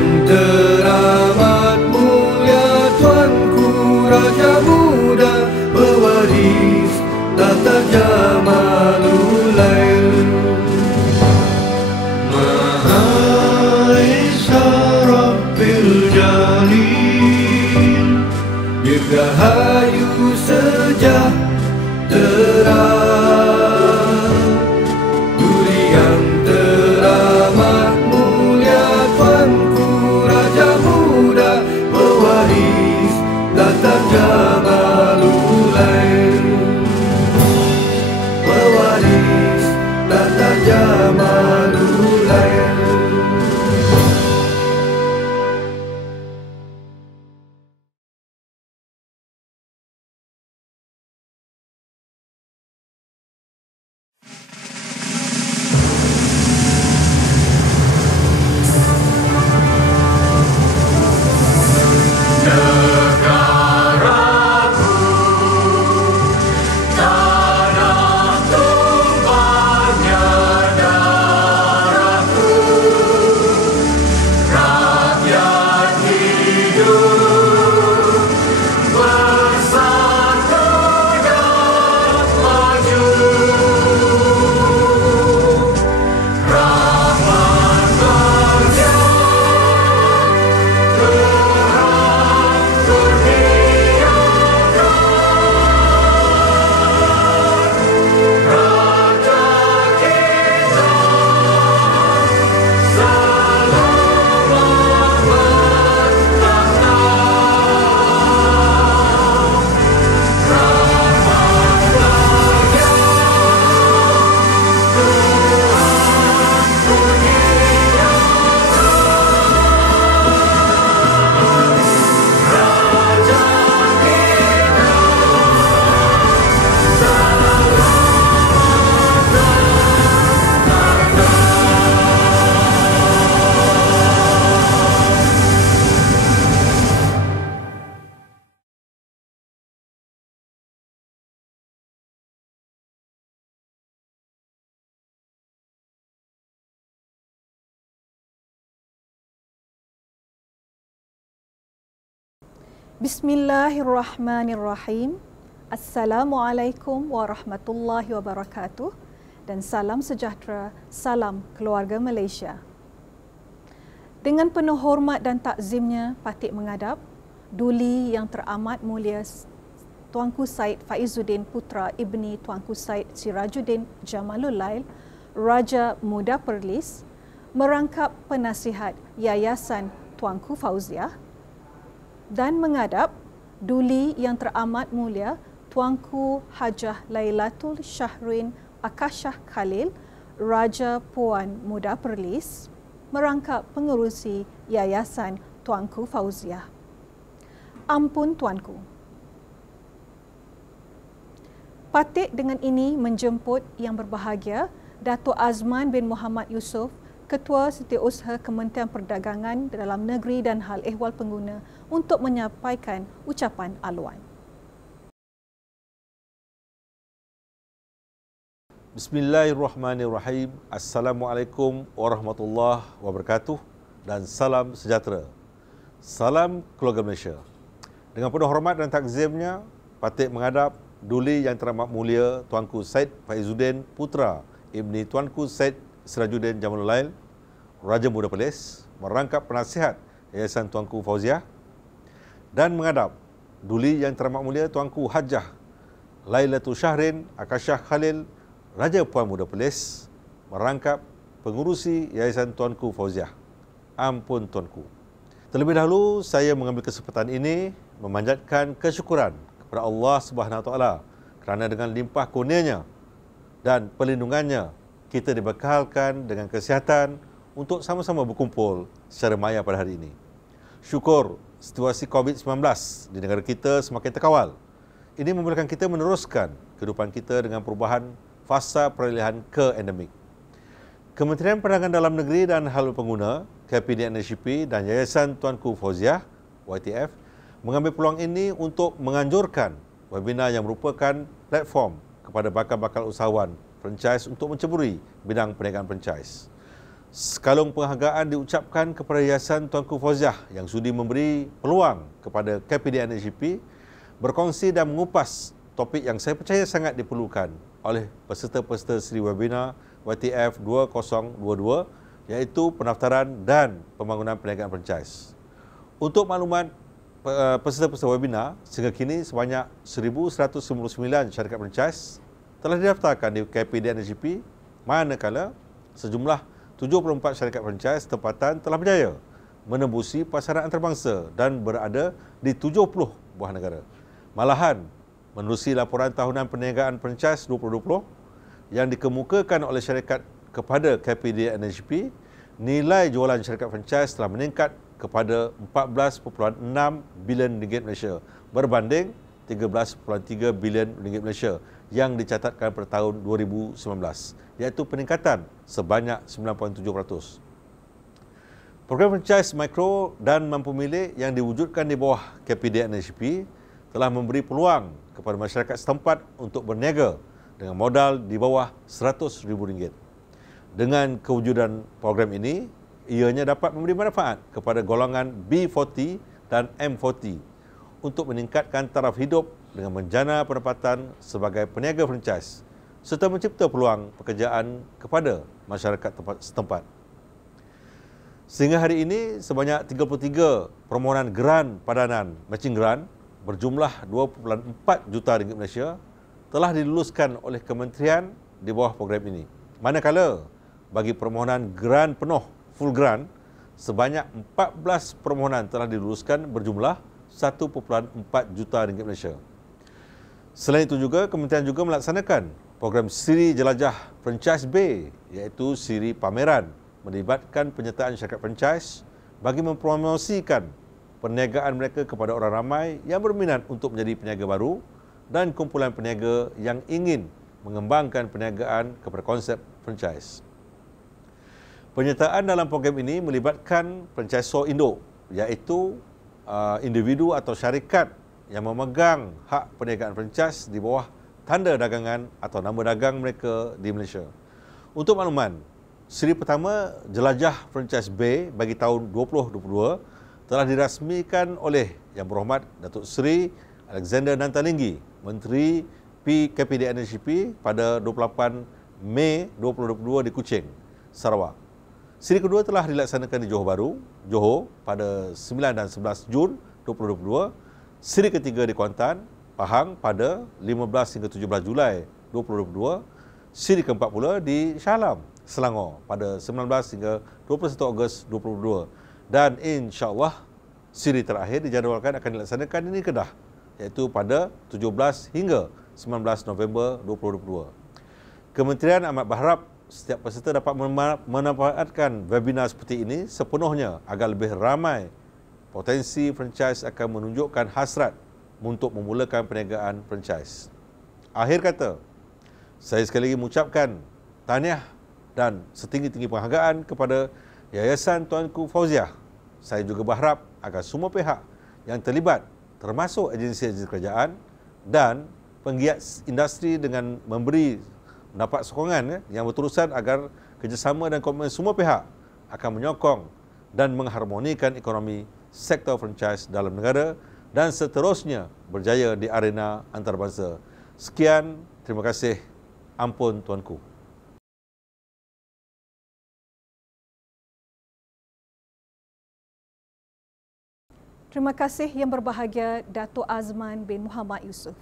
yang teramat mulia Tuanku Raja Muda, pewaris tata Jamalul Lail. Maha Esa Rabbil Jalil, dirgahayu sejahtera. Duli yang teramat mulia Tuanku Raja Muda, pewaris tata Jamalul Lail. Pewaris tata Jamalul Lail. Bismillahirrahmanirrahim. Assalamualaikum warahmatullahi wabarakatuh dan salam sejahtera, salam keluarga Malaysia. Dengan penuh hormat dan takzimnya patut menghadap Duli yang teramat mulia Tuanku Said Faizuddin Putra Ibni Tuanku Said Sirajuddin Jamalul Lail, Raja Muda Perlis, merangkap penasihat Yayasan Tuanku Fauziah, dan menghadap Duli yang teramat mulia Tuanku Hajah Lailatul Syahrin Akashah Khalil, Raja Puan Muda Perlis, merangkap pengerusi Yayasan Tuanku Fauziah. Ampun Tuanku. Patut dengan ini menjemput yang berbahagia Dato' Azman bin Muhammad Yusof, Ketua Setiausaha Kementerian Perdagangan Dalam Negeri dan Hal Ehwal Pengguna untuk menyampaikan ucapan aluan. Bismillahirrahmanirrahim. Assalamualaikum warahmatullahi wabarakatuh dan salam sejahtera. Salam keluarga Malaysia. Dengan penuh hormat dan takzimnya, patut menghadap Duli yang teramat mulia Tuanku Said Faizuddin Putra Ibni Tuanku Said Sirajuddin Jamalul Lail, Raja Muda Perlis, merangkap penasihat Yayasan Tuanku Fauziah, dan menghadap Duli yang teramat mulia Tuanku Hajah Lailatul Syahrin Akashah Khalil, Raja Puan Muda Perlis, merangkap pengurusi Yayasan Tuanku Fauziah. Ampun Tuanku. Terlebih dahulu, saya mengambil kesempatan ini memanjatkan kesyukuran kepada Allah Subhanahu Wa Taala kerana dengan limpah kurnianya dan perlindungannya, kita dibekalkan dengan kesihatan untuk sama-sama berkumpul secara maya pada hari ini. Syukur situasi COVID-19 di negara kita semakin terkawal. Ini membolehkan kita meneruskan kehidupan kita dengan perubahan fasa peralihan ke endemik. Kementerian Perdagangan Dalam Negeri dan Hal Pengguna, KPDNSCP dan Yayasan Tuanku Fauziah, YTF, mengambil peluang ini untuk menganjurkan webinar yang merupakan platform kepada bakal-bakal usahawan franchise untuk menceburi bidang perniagaan franchise. Sekalung penghargaan diucapkan kepada Yayasan Tuanku Fauziah yang sudi memberi peluang kepada KPDN SGP berkongsi dan mengupas topik yang saya percaya sangat diperlukan oleh peserta-peserta siri webinar YTF 2022 iaitu pendaftaran dan pembangunan perniagaan franchise. Untuk maklumat peserta-peserta webinar, sehingga kini sebanyak 1,199 syarikat franchise telah didaftarkan di KPDN SGP, manakala sejumlah 74 syarikat franchise tempatan telah berjaya menembusi pasaran antarabangsa dan berada di 70 buah negara. Malahan, menerusi laporan tahunan perniagaan franchise 2020 yang dikemukakan oleh syarikat kepada KPDN SGP, nilai jualan syarikat franchise telah meningkat kepada 14.6 bilion ringgit Malaysia berbanding 13.3 bilion ringgit Malaysia yang dicatatkan pada tahun 2019, iaitu peningkatan sebanyak 9.7%. Program franchise mikro dan mampu milik yang diwujudkan di bawah KPDN SGP telah memberi peluang kepada masyarakat setempat untuk berniaga dengan modal di bawah RM100,000. Dengan kewujudan program ini, ianya dapat memberi manfaat kepada golongan B40 dan M40 untuk meningkatkan taraf hidup dengan menjana pendapatan sebagai peniaga franchise serta mencipta peluang pekerjaan kepada masyarakat setempat. Sehingga hari ini, sebanyak 33 permohonan geran padanan matching grant berjumlah 2.4 juta ringgit Malaysia telah diluluskan oleh kementerian di bawah program ini. Manakala, bagi permohonan geran penuh full grant, sebanyak 14 permohonan telah diluluskan berjumlah 1.4 juta ringgit Malaysia. Selain itu juga, kementerian juga melaksanakan program siri jelajah franchise B, iaitu siri pameran, melibatkan penyertaan syarikat franchise bagi mempromosikan perniagaan mereka kepada orang ramai yang berminat untuk menjadi peniaga baru dan kumpulan peniaga yang ingin mengembangkan perniagaan kepada konsep franchise. Penyertaan dalam program ini melibatkan franchisor induk, iaitu individu atau syarikat yang memegang hak perniagaan franchise di bawah tanda dagangan atau nama dagang mereka di Malaysia. Untuk makluman, siri pertama jelajah franchise B bagi tahun 2022 telah dirasmikan oleh Yang Berhormat Datuk Seri Alexander Nantalinggi, Menteri KPDN SGP pada 28 Mei 2022 di Kuching, Sarawak. Siri kedua telah dilaksanakan di Johor Bahru, Johor pada 9 dan 11 Jun 2022. Siri ketiga di Kuantan, Pahang pada 15 hingga 17 Julai 2022. Siri keempat pula di Shah Alam, Selangor pada 19 hingga 21 Ogos 2022. Dan insya-Allah siri terakhir dijadualkan akan dilaksanakan di Kedah, iaitu pada 17 hingga 19 November 2022. Kementerian amat berharap setiap peserta dapat memanfaatkan webinar seperti ini sepenuhnya agar lebih ramai potensi franchise akan menunjukkan hasrat untuk memulakan perniagaan franchise. Akhir kata, saya sekali lagi mengucapkan tahniah dan setinggi-tinggi penghargaan kepada Yayasan Tuanku Fauziah. Saya juga berharap agar semua pihak yang terlibat, termasuk agensi-agensi kerajaan dan penggiat industri dengan memberi mendapat sokongan yang berterusan agar kerjasama dan komitmen semua pihak akan menyokong dan mengharmonikan ekonomi sektor franchise dalam negara dan seterusnya berjaya di arena antarabangsa. Sekian, terima kasih. Ampun Tuanku. Terima kasih Yang Berbahagia Dato' Azman bin Muhammad Yusof.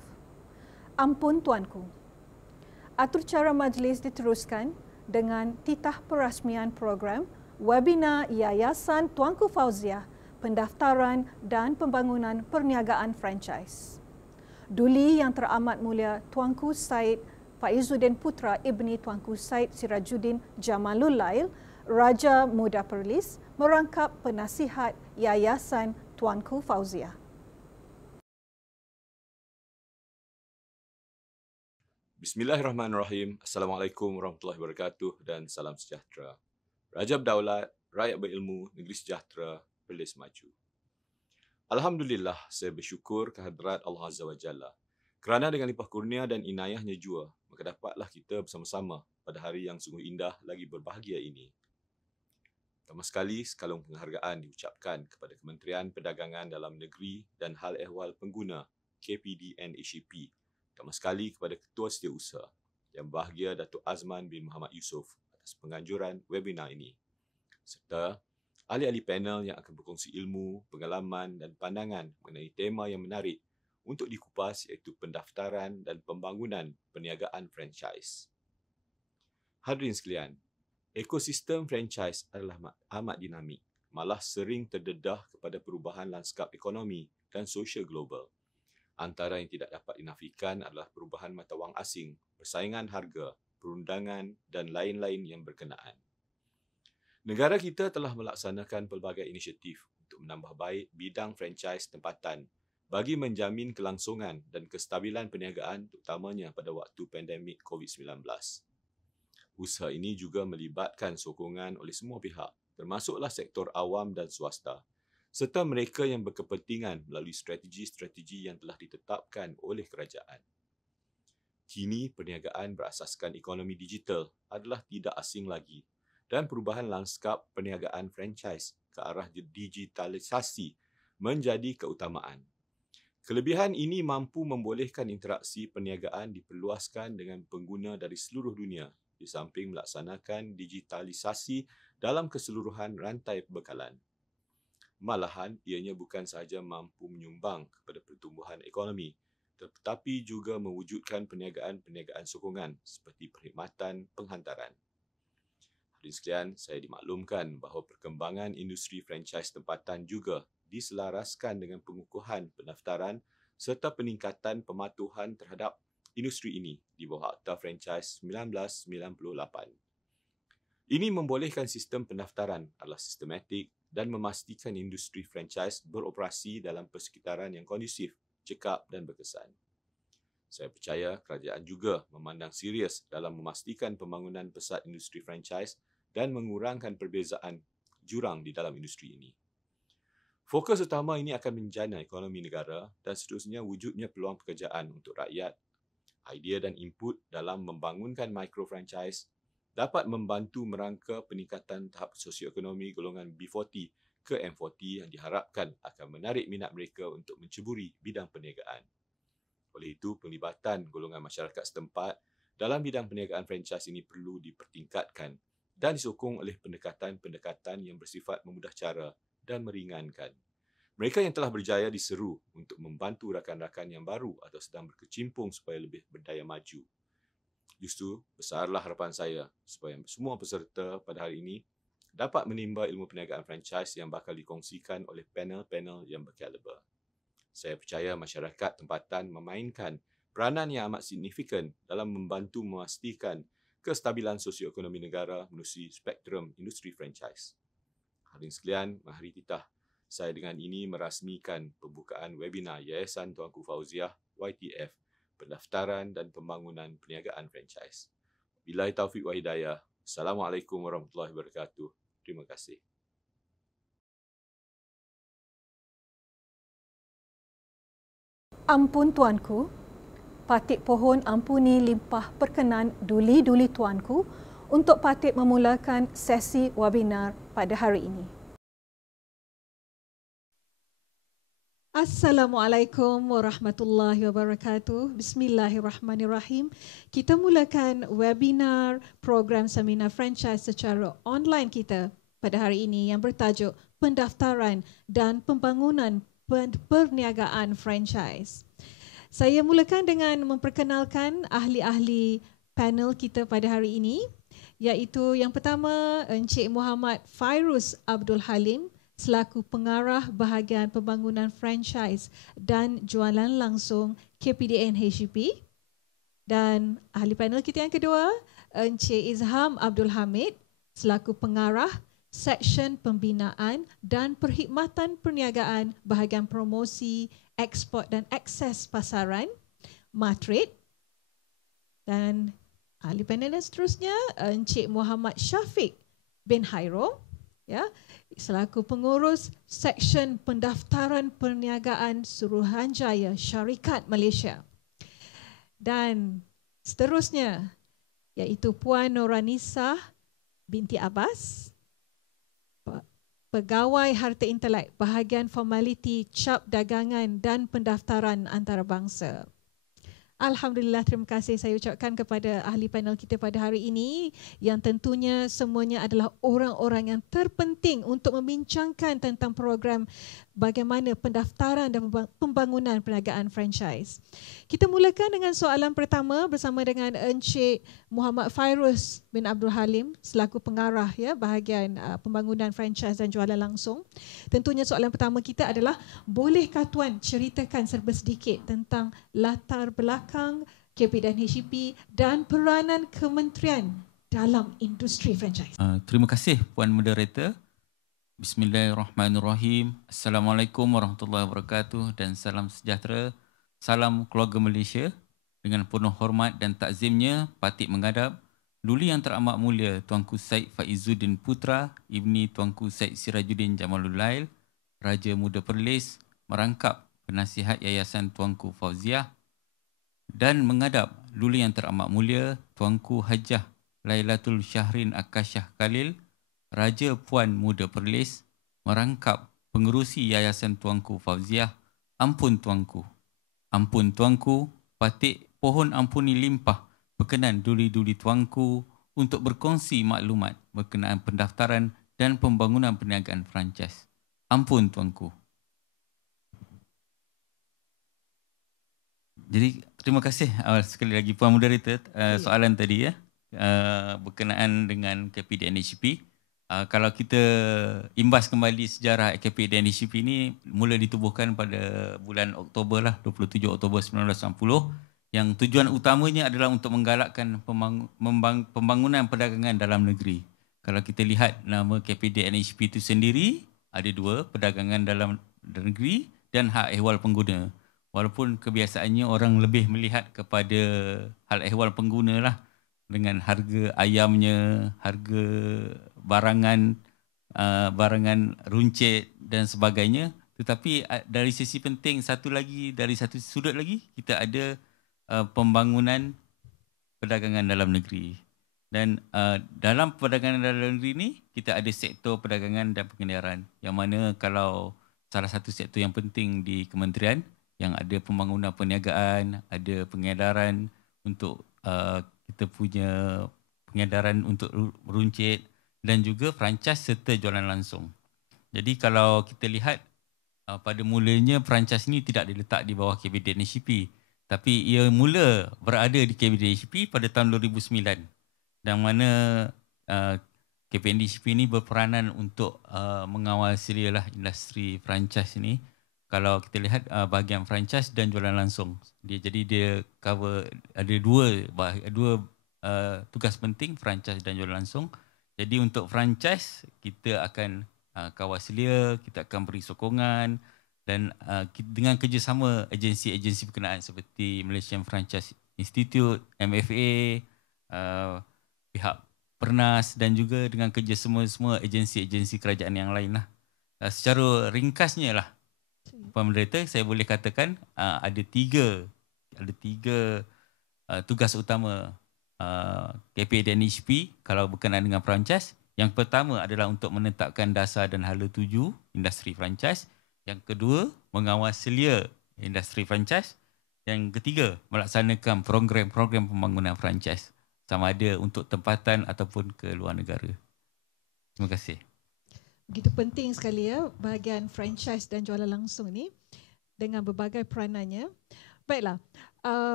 Ampun Tuanku. Atur cara majlis diteruskan dengan titah perasmian program webinar Yayasan Tuanku Fauziah, pendaftaran dan pembangunan perniagaan franchise. Duli Yang Teramat Mulia Tuanku Said Faizuddin Putra Ibni Tuanku Said Sirajuddin Jamalul Lail, Raja Muda Perlis, merangkap penasihat Yayasan Tuanku Fauziah. Bismillahirrahmanirrahim. Assalamualaikum warahmatullahi wabarakatuh dan salam sejahtera. Raja berdaulat, rakyat berilmu, negeri sejahtera, Perlis maju. Alhamdulillah, saya bersyukur kehadrat Allah Azza wa Jalla kerana dengan limpah kurnia dan inayahnya jua, maka dapatlah kita bersama-sama pada hari yang sungguh indah lagi berbahagia ini. Pertama sekali, sekalung penghargaan diucapkan kepada Kementerian Perdagangan Dalam Negeri dan Hal Ehwal Pengguna KPDN-ACP. Pertama sekali kepada Ketua Setiausaha Yang Berbahagia Datuk Azman bin Muhammad Yusof atas penganjuran webinar ini, serta ahli-ahli panel yang akan berkongsi ilmu, pengalaman dan pandangan mengenai tema yang menarik untuk dikupas, iaitu pendaftaran dan pembangunan perniagaan franchise. Hadirin sekalian, ekosistem franchise adalah amat dinamik, malah sering terdedah kepada perubahan lanskap ekonomi dan sosial global. Antara yang tidak dapat dinafikan adalah perubahan mata wang asing, persaingan harga, perundangan dan lain-lain yang berkenaan. Negara kita telah melaksanakan pelbagai inisiatif untuk menambah baik bidang franchise tempatan bagi menjamin kelangsungan dan kestabilan perniagaan, terutamanya pada waktu pandemik COVID-19. Usaha ini juga melibatkan sokongan oleh semua pihak, termasuklah sektor awam dan swasta, serta mereka yang berkepentingan melalui strategi-strategi yang telah ditetapkan oleh kerajaan. Kini, perniagaan berasaskan ekonomi digital adalah tidak asing lagi dan perubahan lanskap perniagaan franchise ke arah digitalisasi menjadi keutamaan. Kelebihan ini mampu membolehkan interaksi perniagaan diperluaskan dengan pengguna dari seluruh dunia, di samping melaksanakan digitalisasi dalam keseluruhan rantai pembekalan. Malahan, ianya bukan sahaja mampu menyumbang kepada pertumbuhan ekonomi, tetapi juga mewujudkan perniagaan-perniagaan sokongan seperti perkhidmatan penghantaran. Hadirin sekalian, saya dimaklumkan bahawa perkembangan industri franchise tempatan juga diselaraskan dengan pengukuhan pendaftaran serta peningkatan pematuhan terhadap industri ini di bawah Akta Franchise 1998. Ini membolehkan sistem pendaftaran adalah sistematik dan memastikan industri franchise beroperasi dalam persekitaran yang kondusif, cekap dan berkesan. Saya percaya kerajaan juga memandang serius dalam memastikan pembangunan pesat industri franchise dan mengurangkan perbezaan jurang di dalam industri ini. Fokus utama ini akan menjana ekonomi negara dan seterusnya wujudnya peluang pekerjaan untuk rakyat. Idea dan input dalam membangunkan micro-franchise dapat membantu merangka peningkatan tahap sosioekonomi golongan B40 ke M40 yang diharapkan akan menarik minat mereka untuk menceburi bidang perniagaan. Oleh itu, pelibatan golongan masyarakat setempat dalam bidang perniagaan franchise ini perlu dipertingkatkan dan disokong oleh pendekatan-pendekatan yang bersifat memudah cara dan meringankan. Mereka yang telah berjaya diseru untuk membantu rakan-rakan yang baru atau sedang berkecimpung supaya lebih berdaya maju. Justru, besarlah harapan saya supaya semua peserta pada hari ini dapat menimba ilmu perniagaan franchise yang bakal dikongsikan oleh panel-panel yang berkaliber. Saya percaya masyarakat tempatan memainkan peranan yang amat signifikan dalam membantu memastikan kestabilan sosioekonomi negara menerusi spektrum industri franchise. Hadirin sekalian, mari titah saya dengan ini merasmikan pembukaan webinar Yayasan Tuanku Fauziah YTF Pendaftaran dan Pembangunan Perniagaan Franchise. Billahi taufiq wa hidayah. Assalamualaikum warahmatullahi wabarakatuh. Terima kasih. Ampun tuanku, patik pohon ampuni limpah perkenan duli-duli tuanku untuk patik memulakan sesi webinar pada hari ini. Assalamualaikum warahmatullahi wabarakatuh. Bismillahirrahmanirrahim. Kita mulakan webinar program seminar franchise secara online kita pada hari ini yang bertajuk Pendaftaran dan Pembangunan Perniagaan Franchise. Saya mulakan dengan memperkenalkan ahli-ahli panel kita pada hari ini, iaitu yang pertama Encik Muhammad Fairuz Abdul Halim selaku pengarah bahagian pembangunan franchise dan jualan langsung KPDN-ACP. Dan ahli panel kita yang kedua, Encik Izham Abdul Hamid selaku pengarah Seksyen Pembinaan dan Perkhidmatan Perniagaan bahagian promosi, ekspor dan akses pasaran, Matrid. Dan ahli panel yang seterusnya, Encik Muhammad Syafiq bin Hairom, ya, selaku pengurus Seksyen Pendaftaran Perniagaan Suruhanjaya Syarikat Malaysia. Dan seterusnya, iaitu Puan Noranisa binti Abbas, Pegawai Harta Intelek, bahagian formaliti, cap dagangan dan pendaftaran antarabangsa. Alhamdulillah, terima kasih saya ucapkan kepada ahli panel kita pada hari ini yang tentunya semuanya adalah orang-orang yang terpenting untuk membincangkan tentang program bagaimana pendaftaran dan pembangunan perniagaan franchise. Kita mulakan dengan soalan pertama bersama dengan Encik Muhammad Fairuz bin Abdul Halim selaku pengarah bahagian pembangunan franchise dan jualan langsung. Tentunya soalan pertama kita adalah, bolehkah Tuan ceritakan serba sedikit tentang latar belakang KP dan HCP dan peranan kementerian dalam industri franchise? Terima kasih Puan Moderator. Bismillahirrahmanirrahim. Assalamualaikum warahmatullahi wabarakatuh dan salam sejahtera. Salam keluarga Malaysia. Dengan penuh hormat dan takzimnya, Patik menghadap Duli Yang Teramat Mulia Tuanku Syed Faizuddin Putra, Ibni Tuanku Syed Sirajuddin Jamalul Lail, Raja Muda Perlis, merangkap penasihat Yayasan Tuanku Fauziah, dan menghadap Duli Yang Teramat Mulia Tuanku Hajah Lailatul Syahrin Akasyah Khalil, Raja Puan Muda Perlis, merangkap pengerusi Yayasan Tuanku Fauziah. Ampun Tuanku, ampun Tuanku, Patik pohon ampuni limpah berkenan duli-duli Tuanku untuk berkongsi maklumat berkenaan pendaftaran dan pembangunan perniagaan franchise. Ampun Tuanku. Jadi terima kasih sekali lagi Puan Moderator soalan tadi berkenaan dengan KP dan HCP. Kalau kita imbas kembali sejarah KP dan HCP ini mula ditubuhkan pada bulan Oktober 27 Oktober 1990, yang tujuan utamanya adalah untuk menggalakkan pembangunan perdagangan dalam negeri. Kalau kita lihat nama KP dan HCP itu sendiri, ada dua, perdagangan dalam negeri dan hak ehwal pengguna. Walaupun kebiasaannya orang lebih melihat kepada hal ehwal pengguna lah, dengan harga ayamnya, harga barangan runcit dan sebagainya. Tetapi dari sisi penting dari satu sudut lagi, kita ada pembangunan perdagangan dalam negeri. Dan dalam perdagangan dalam negeri ni, kita ada sektor perdagangan dan pengedaran, yang mana kalau salah satu sektor yang penting di kementerian, yang ada pembangunan perniagaan, ada pengedaran untuk kita punya pengedaran untuk runcit, dan juga franchise serta jualan langsung. Jadi kalau kita lihat pada mulanya franchise ini tidak diletak di bawah Kabinet HCP, tapi ia mula berada di Kabinet HCP pada tahun 2009, dan mana Kabinet HCP ini berperanan untuk mengawal serialah industri franchise ini. Kalau kita lihat bahagian franchise dan jualan langsung, dia cover ada dua tugas penting, franchise dan jualan langsung. Jadi untuk franchise, kita akan kawal selia, kita akan beri sokongan, dan dengan kerjasama agensi-agensi berkenaan seperti Malaysian Franchise Institute, MFA, pihak Pernas, dan juga dengan kerja semua agensi-agensi kerajaan yang lain lah. Secara ringkasnya lah, Puan Moderator, saya boleh katakan ada tiga tugas utama KP dan HCP kalau berkenaan dengan franchise. Yang pertama adalah untuk menetapkan dasar dan hala tuju industri franchise. Yang kedua, mengawal selia industri franchise. Yang ketiga, melaksanakan program-program pembangunan franchise, sama ada untuk tempatan ataupun ke luar negara. Terima kasih. Begitu penting sekali bahagian franchise dan jualan langsung ni dengan berbagai peranannya. Baiklah,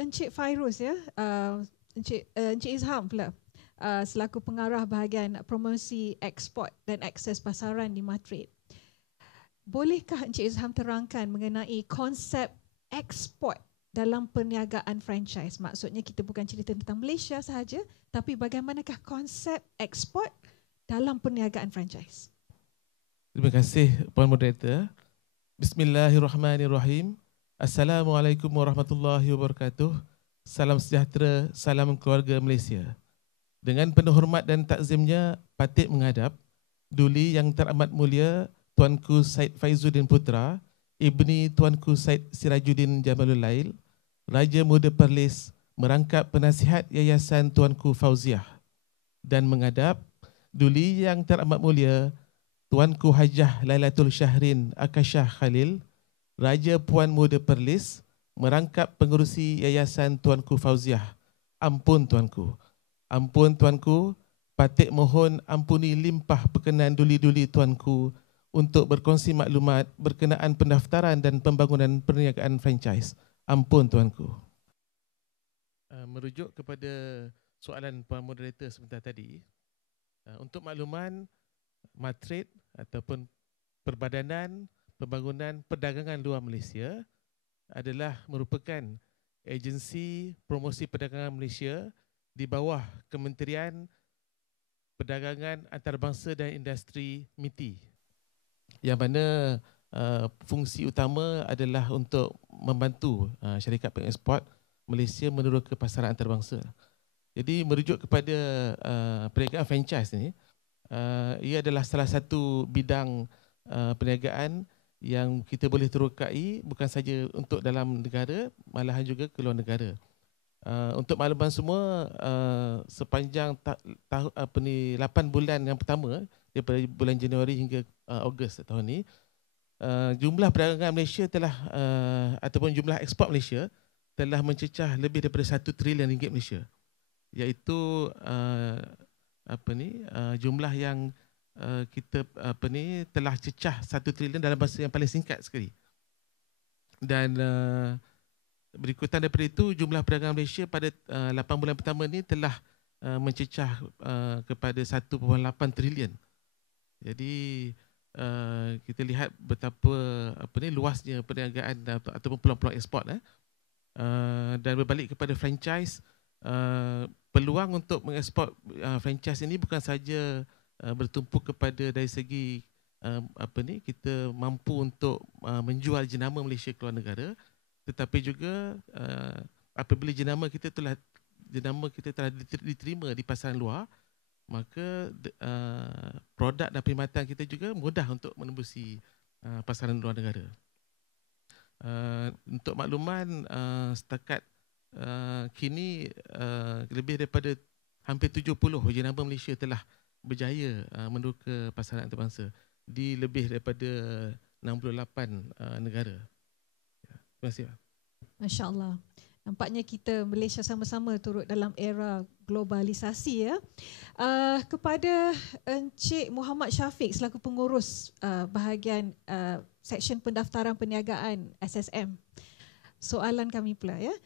Encik Fairuz Encik Izham pula selaku pengarah bahagian promosi ekspor dan akses pasaran di Madrid. Bolehkah Encik Izham terangkan mengenai konsep ekspor dalam perniagaan franchise? Maksudnya kita bukan cerita tentang Malaysia sahaja, tapi bagaimanakah konsep ekspor dalam perniagaan franchise? Terima kasih Puan Moderator. Bismillahirrahmanirrahim. Assalamualaikum warahmatullahi wabarakatuh. Salam sejahtera, salam keluarga Malaysia. Dengan penuh hormat dan takzimnya, Patik menghadap Duli Yang Teramat Mulia Tuanku Syed Faizuddin Putra, Ibni Tuanku Syed Sirajuddin Jamalul Lail, Raja Muda Perlis, merangkap penasihat Yayasan Tuanku Fauziah, dan menghadap Duli Yang Teramat Mulia Tuanku Hajah Lailatul Syahrin Akashah Khalil, Raja Puan Muda Perlis, merangkap pengerusi Yayasan Tuanku Fauziah. Ampun Tuanku. Ampun Tuanku, Patik mohon ampuni limpah berkenan duli-duli Tuanku untuk berkongsi maklumat berkenaan pendaftaran dan pembangunan perniagaan franchise. Ampun Tuanku. Merujuk kepada soalan Puan Moderator sebentar tadi, untuk makluman, Matrade ataupun Perbadanan Pembangunan Perdagangan Luar Malaysia adalah merupakan agensi promosi perdagangan Malaysia di bawah Kementerian Perdagangan Antarabangsa dan Industri MITI, yang mana fungsi utama adalah untuk membantu syarikat pengeksport Malaysia menurut ke pasaran antarabangsa. Jadi merujuk kepada perniagaan franchise ni, ia adalah salah satu bidang perniagaan yang kita boleh terokai bukan saja untuk dalam negara, malahan juga ke luar negara. Untuk makluman semua, sepanjang 8 bulan yang pertama daripada bulan Januari hingga Ogos tahun ini, jumlah perdagangan Malaysia telah ataupun jumlah ekspor Malaysia telah mencecah lebih daripada 1 trilion ringgit Malaysia, iaitu jumlah yang kita telah cecah 1 trilion dalam masa yang paling singkat sekali. Dan berikutan daripada itu, jumlah perdagangan Malaysia pada 8 bulan pertama ini telah mencecah kepada 1.8 trilion. Jadi kita lihat betapa luasnya perniagaan ataupun peluang-peluang ekspor. Dan berbalik kepada franchise, peluang untuk mengekspor franchise ini bukan saja bertumpu kepada dari segi kita mampu untuk menjual jenama Malaysia ke luar negara, tetapi juga apabila jenama kita telah diterima di pasaran luar, maka produk dan perkhidmatan kita juga mudah untuk menembusi pasaran luar negara. Untuk makluman, setakat kini lebih daripada hampir 70 jenama Malaysia telah berjaya menuju ke pasaran antarabangsa di lebih daripada 68 negara. Terima kasih. Masya Allah. Nampaknya kita Malaysia sama-sama turut dalam era globalisasi ya. Kepada Encik Muhammad Syafiq selaku pengurus bahagian Seksyen Pendaftaran Perniagaan SSM. Soalan kami pula ya.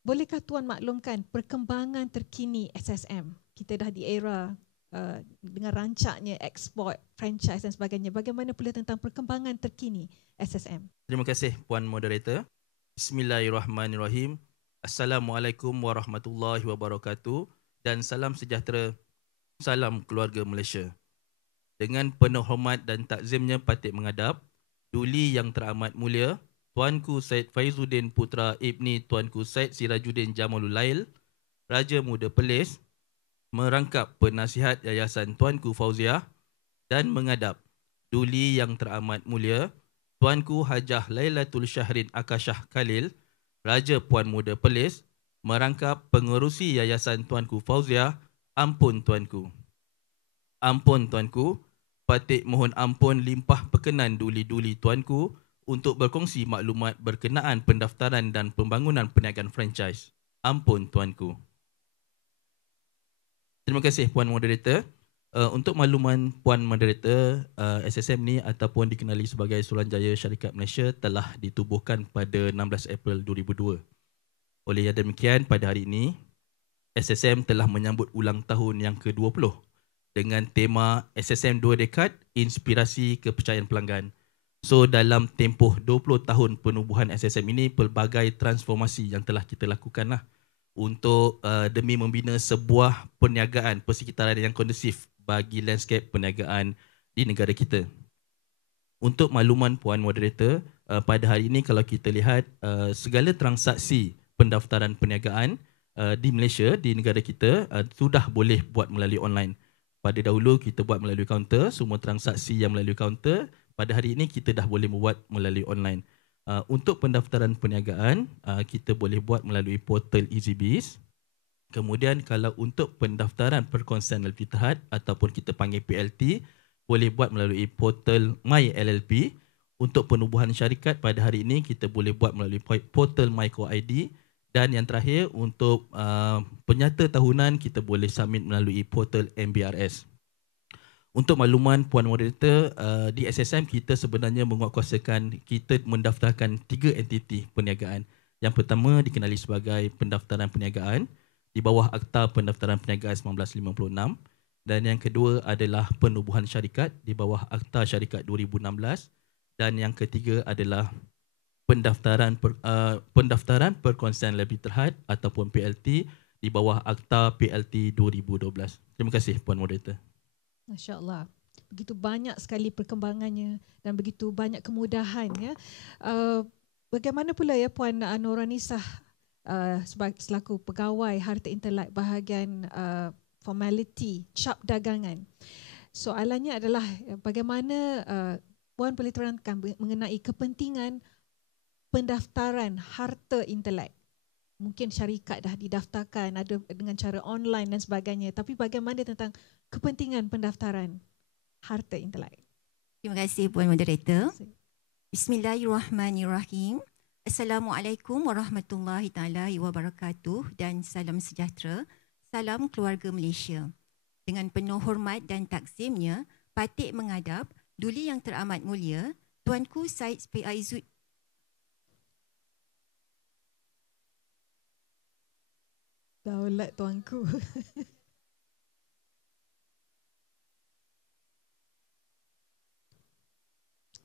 Bolehkah Tuan maklumkan perkembangan terkini SSM? Kita dah di era dengan rancaknya ekspor, franchise dan sebagainya. Bagaimana pula tentang perkembangan terkini SSM? Terima kasih Puan Moderator. Bismillahirrahmanirrahim. Assalamualaikum warahmatullahi wabarakatuh dan salam sejahtera, salam keluarga Malaysia. Dengan penuh hormat dan takzimnya Patik menghadap Duli yang teramat mulia Tuanku Syed Faizuddin Putra Ibni Tuanku Syed Sirajuddin Jamalul Lail, Raja Muda Perlis, merangkap penasihat Yayasan Tuanku Fauziah dan menghadap Duli yang teramat mulia Tuanku Hajah Lailatul Syahrin Akashah Khalil, Raja Puan Muda Perlis, merangkap pengerusi Yayasan Tuanku Fauziah. Ampun Tuanku. Ampun Tuanku, Patik mohon ampun limpah perkenan duli-duli Tuanku untuk berkongsi maklumat berkenaan pendaftaran dan pembangunan perniagaan franchise. Ampun Tuanku. Terima kasih Puan Moderator. Untuk makluman Puan Moderator, SSM ni ataupun dikenali sebagai Suruhanjaya Syarikat Malaysia telah ditubuhkan pada 16 April 2002. Oleh yang demikian, pada hari ini SSM telah menyambut ulang tahun yang ke-20 dengan tema SSM 2 Dekad Inspirasi Kepercayaan Pelanggan. So dalam tempoh 20 tahun penubuhan SSM ini, pelbagai transformasi yang telah kita lakukan lah untuk demi membina sebuah perniagaan persekitaran yang kondusif bagi landscape perniagaan di negara kita. Untuk makluman Puan Moderator, pada hari ini kalau kita lihat segala transaksi pendaftaran perniagaan di Malaysia, di negara kita sudah boleh buat melalui online. Pada dahulu kita buat melalui kaunter, semua transaksi yang melalui kaunter, pada hari ini kita dah boleh membuat melalui online. Untuk pendaftaran perniagaan, kita boleh buat melalui portal EasyBiz. Kemudian kalau untuk pendaftaran perkongsian lebih terhad ataupun kita panggil PLT, boleh buat melalui portal My LLP. Untuk penubuhan syarikat pada hari ini kita boleh buat melalui portal MyCoID. Dan yang terakhir untuk penyata tahunan kita boleh submit melalui portal MBRS. Untuk makluman Puan Moderator, di SSM kita sebenarnya menguatkuasakan kita mendaftarkan 3 entiti perniagaan. Yang pertama dikenali sebagai pendaftaran perniagaan di bawah Akta Pendaftaran Perniagaan 1956. Dan yang kedua adalah penubuhan syarikat di bawah Akta Syarikat 2016. Dan yang ketiga adalah pendaftaran perkongsian lebih terhad ataupun PLT di bawah Akta PLT 2012. Terima kasih Puan Moderator. Masya Allah. Begitu banyak sekali perkembangannya dan begitu banyak kemudahan ya. Bagaimana pula ya Puan Nuranisah selaku pegawai harta intelek bahagian formality cap dagangan. Soalannya adalah bagaimana Puan boleh terangkan mengenai kepentingan pendaftaran harta intelek. Mungkin syarikat dah didaftarkan ada dengan cara online dan sebagainya, tapi bagaimana tentang kepentingan pendaftaran harta intelek? Terima kasih Puan Moderator. Bismillahirrahmanirrahim. Assalamualaikum warahmatullahi taala wabarakatuh dan salam sejahtera. Salam keluarga Malaysia. Dengan penuh hormat dan takzimnya, patut menghadap Duli yang teramat mulia, Tuanku Said Aizuddin. Daulat Tuanku.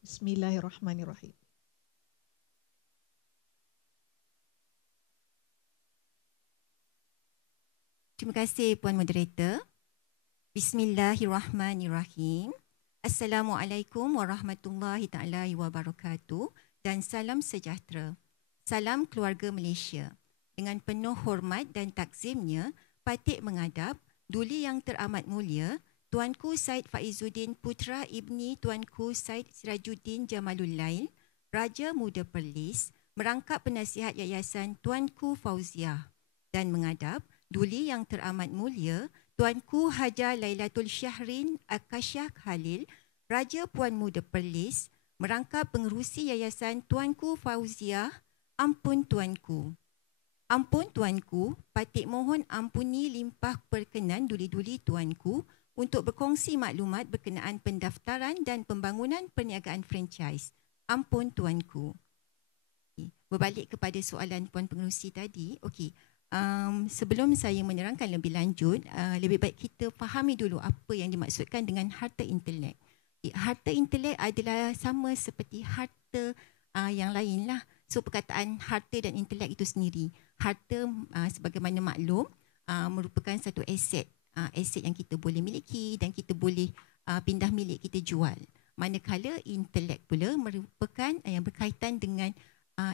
Bismillahirrahmanirrahim. Terima kasih Puan Moderator. Bismillahirrahmanirrahim. Assalamualaikum warahmatullahi taala wabarakatuh dan salam sejahtera. Salam keluarga Malaysia. Dengan penuh hormat dan takzimnya, patut menghadap Duli yang teramat mulia, Tuanku Said Faizuddin Putra Ibni Tuanku Said Sirajuddin Jamalul Lail, Raja Muda Perlis, merangkap penasihat Yayasan Tuanku Fauziah, dan menghadap Duli yang teramat mulia, Tuanku Haja Lailatul Syahrin Akasyah Khalil, Raja Puan Muda Perlis, merangkap pengerusi Yayasan Tuanku Fauziah, ampun Tuanku. Ampun Tuanku, patut mohon ampuni limpah perkenan duli-duli Tuanku untuk berkongsi maklumat berkenaan pendaftaran dan pembangunan perniagaan franchise. Ampun Tuanku. Berbalik kepada soalan Puan Pengerusi tadi, okey. Sebelum saya menerangkan lebih lanjut, lebih baik kita fahami dulu apa yang dimaksudkan dengan harta intelek. Harta intelek adalah sama seperti harta yang lain lah. So perkataan harta dan intelek itu sendiri. Harta sebagaimana maklum merupakan satu aset. Aset yang kita boleh miliki dan kita boleh pindah milik, kita jual. Manakala intelek pula merupakan yang berkaitan dengan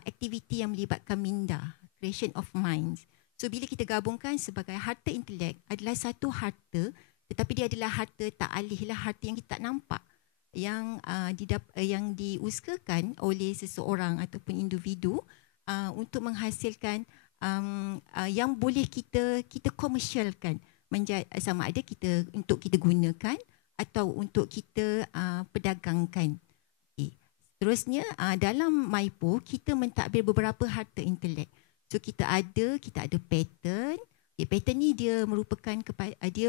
aktiviti yang melibatkan minda, creation of minds. So bila kita gabungkan sebagai harta intelek adalah satu harta, tetapi dia adalah harta tak alih lah, harta yang kita tak nampak, yang diusahakan oleh seseorang ataupun individu untuk menghasilkan yang boleh kita komersialkan, sama ada kita untuk kita gunakan atau untuk kita perdagangkan. Okay. Seterusnya dalam MyPo kita mentadbir beberapa harta intelek. So kita ada pattern. Pattern ni dia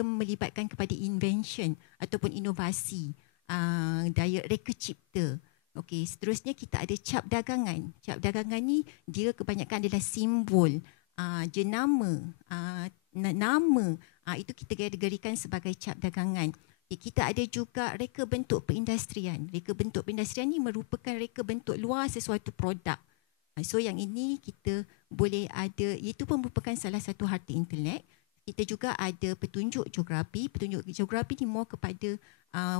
melibatkan kepada invention ataupun inovasi, daya reka cipta. Okey, seterusnya kita ada cap dagangan. Cap dagangan ni dia kebanyakan adalah simbol, jenama, nama. Itu kita kategorikan sebagai cap dagangan. Kita ada juga reka bentuk perindustrian. Reka bentuk perindustrian ni merupakan reka bentuk luar sesuatu produk. So yang ini kita boleh ada, itu pun merupakan salah satu harta intelek. Kita juga ada petunjuk geografi. Petunjuk geografi ni more kepada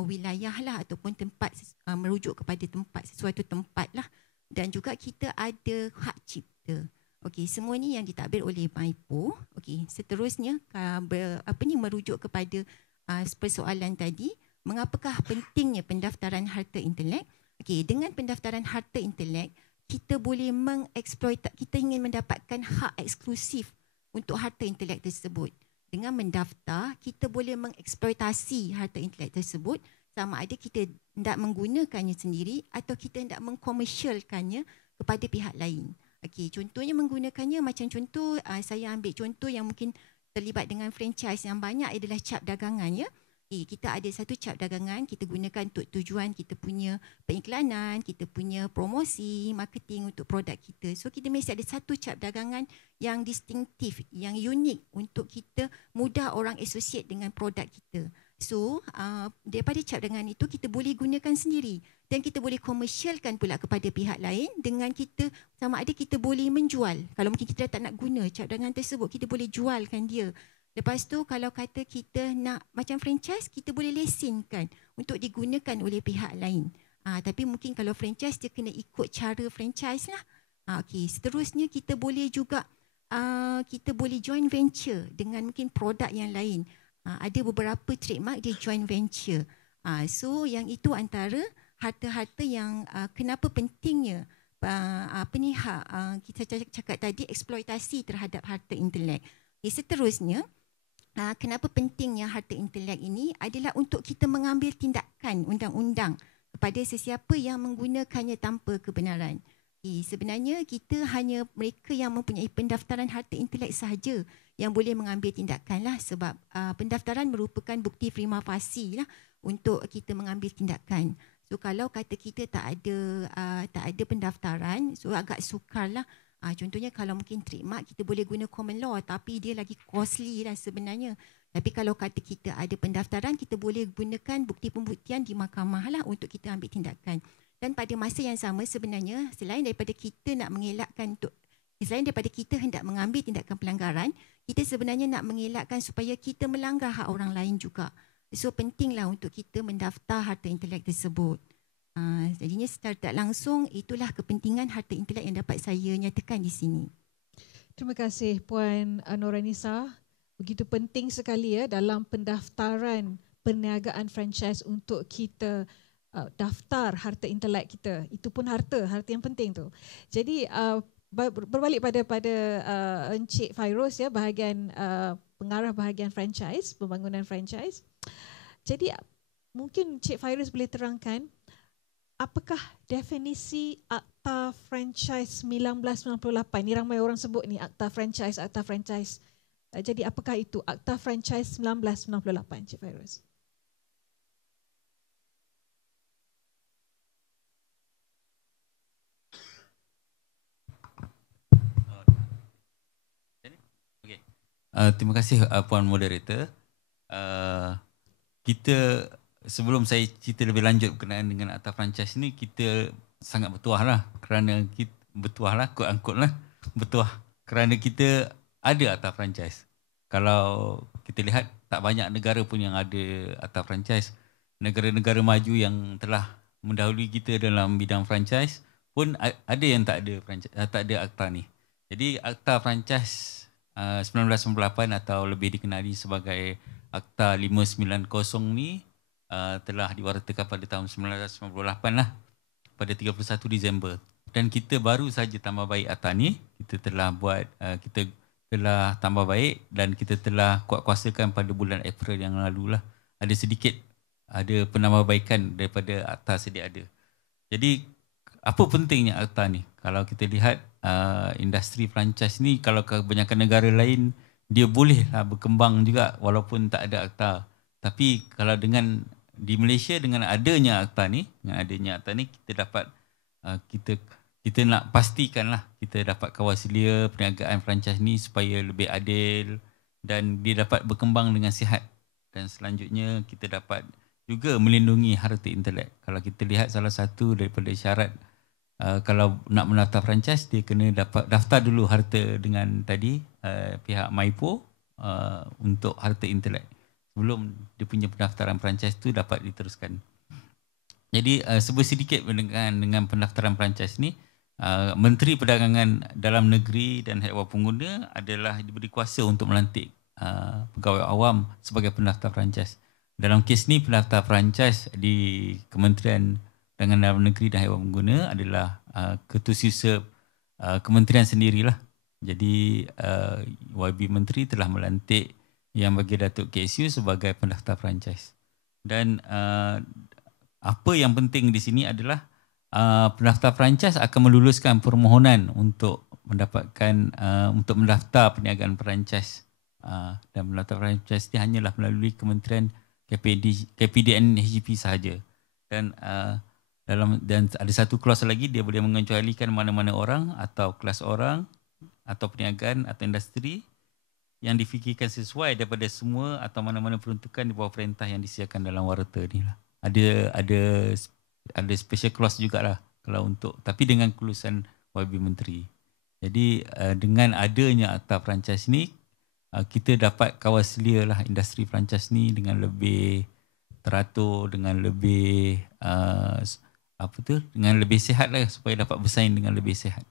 wilayah lah ataupun tempat, merujuk kepada tempat, sesuatu tempat lah. Dan juga kita ada hak cipta. Okey, semua ni yang ditadbir oleh MyPo. Okey, seterusnya merujuk kepada persoalan tadi, mengapakah pentingnya pendaftaran harta intelek? Okey, dengan pendaftaran harta intelek kita boleh kita ingin mendapatkan hak eksklusif untuk harta intelek tersebut. Dengan mendaftar, kita boleh mengeksploitasi harta intelek tersebut sama ada kita hendak menggunakannya sendiri atau kita hendak mengkomersialkannya kepada pihak lain. Okey, contohnya menggunakannya macam contoh, saya ambil contoh yang mungkin terlibat dengan franchise yang banyak adalah cap dagangan ya. Kita ada satu cap dagangan, kita gunakan untuk tujuan kita punya periklanan, kita punya promosi, marketing untuk produk kita. So kita mesti ada satu cap dagangan yang distinktif, yang unik untuk kita mudah orang associate dengan produk kita. So daripada cap dagangan itu kita boleh gunakan sendiri dan kita boleh komersialkan pula kepada pihak lain dengan kita sama ada kita boleh menjual. Kalau mungkin kita tak nak guna cap dagangan tersebut, kita boleh jualkan dia. Lepas tu kalau kata kita nak macam franchise, kita boleh lesenkan untuk digunakan oleh pihak lain. Tapi mungkin kalau franchise dia kena ikut cara franchise lah. Okay. Seterusnya kita boleh juga kita boleh joint venture dengan mungkin produk yang lain. Ada beberapa trademark dia joint venture. So yang itu antara harta-harta yang kenapa pentingnya kita cakap tadi eksploitasi terhadap harta intelek. Seterusnya kenapa pentingnya harta intelek ini adalah untuk kita mengambil tindakan undang-undang kepada sesiapa yang menggunakannya tanpa kebenaran. Sebenarnya kita hanya mereka yang mempunyai pendaftaran harta intelek sahaja yang boleh mengambil tindakan lah, sebab pendaftaran merupakan bukti prima facie lah untuk kita mengambil tindakan. So kalau kata kita tak ada pendaftaran, so agak sukar lah. Contohnya kalau mungkin trademark kita boleh guna common law tapi dia lagi costly lah sebenarnya. Tapi kalau kata kita ada pendaftaran, kita boleh gunakan bukti pembuktian di mahkamah lah untuk kita ambil tindakan. Dan pada masa yang sama sebenarnya selain daripada kita hendak mengambil tindakan pelanggaran, kita sebenarnya nak mengelakkan supaya kita melanggar hak orang lain juga. So pentinglah untuk kita mendaftar harta intelek tersebut. Jadinya secara tak langsung itulah kepentingan harta intelek yang dapat saya nyatakan di sini. Terima kasih Puan Noranisa. Begitu penting sekali ya dalam pendaftaran perniagaan franchise untuk kita daftar harta intelek kita. Itu pun harta yang penting tu. Jadi berbalik pada Encik Fairuz ya, bahagian pengarah bahagian franchise, pembangunan franchise. Jadi mungkin Encik Fairuz boleh terangkan apakah definisi Akta Franchise 1998? Ni ramai orang sebut ni Akta Franchise. Jadi apakah itu Akta Franchise 1998, Cik Fairuz? Terima kasih Puan Moderator. Kita sebelum saya cerita lebih lanjut berkenaan dengan Akta Franchise ni, kita sangat bertuah lah kerana kita bertuah lah, bertuah kerana kita ada Akta Franchise. Kalau kita lihat tak banyak negara pun yang ada Akta Franchise. Negara-negara maju yang telah mendahului kita dalam bidang franchise pun ada yang tak ada akta ni. Jadi Akta Franchise 1998 atau lebih dikenali sebagai Akta 590 ni telah diwartakan pada tahun 1998 lah, pada 31 Disember. Dan kita baru saja tambah baik akta ni, kita telah tambah baik dan kita telah kuatkuasakan pada bulan April yang lalu lah. Ada penambahbaikan daripada akta sedia ada. Jadi apa pentingnya akta ni? Kalau kita lihat industri franchise ni, kalau kebanyakan negara lain dia bolehlah berkembang juga walaupun tak ada akta. Tapi kalau di Malaysia dengan adanya akta ni, kita dapat kita nak pastikanlah kita dapat kawal selia perniagaan franchise ni supaya lebih adil dan dia dapat berkembang dengan sihat. Dan selanjutnya kita dapat juga melindungi harta intelek. Kalau kita lihat salah satu daripada syarat kalau nak mendaftar franchise, dia kena daftar dulu harta dengan pihak MYPO untuk harta intelek sebelum dia punya pendaftaran franchise tu dapat diteruskan. Jadi sedikit dengan pendaftaran franchise ni, Menteri Perdagangan Dalam Negeri dan Haiwan Pengguna adalah diberi kuasa untuk melantik pegawai awam sebagai pendaftar franchise. Dalam kes ni, pendaftar franchise di Kementerian Perdagangan Dalam Negeri dan Haiwan Pengguna adalah ketua kementerian sendirilah. Jadi YB Menteri telah melantik Yang Bagi Datuk KSU sebagai pendaftar franchise. Dan apa yang penting di sini adalah pendaftar franchise akan meluluskan permohonan untuk mendapatkan untuk mendaftar perniagaan franchise, dan mendaftar franchise ini hanyalah melalui Kementerian KPDN HGP sahaja. Dan dan ada satu clause lagi, dia boleh mengecualikan mana-mana orang atau kelas orang atau perniagaan atau industri yang difikirkan sesuai daripada semua atau mana-mana peruntukan di bawah perintah yang disediakan dalam warta ni lah. Ada special clause jugalah kalau untuk, tapi dengan kelulusan YB Menteri. Jadi dengan adanya akta franchise ni, kita dapat kawal selia lah industri franchise ni dengan lebih teratur, dengan lebih dengan lebih sihat lah, supaya dapat bersaing dengan lebih sihat.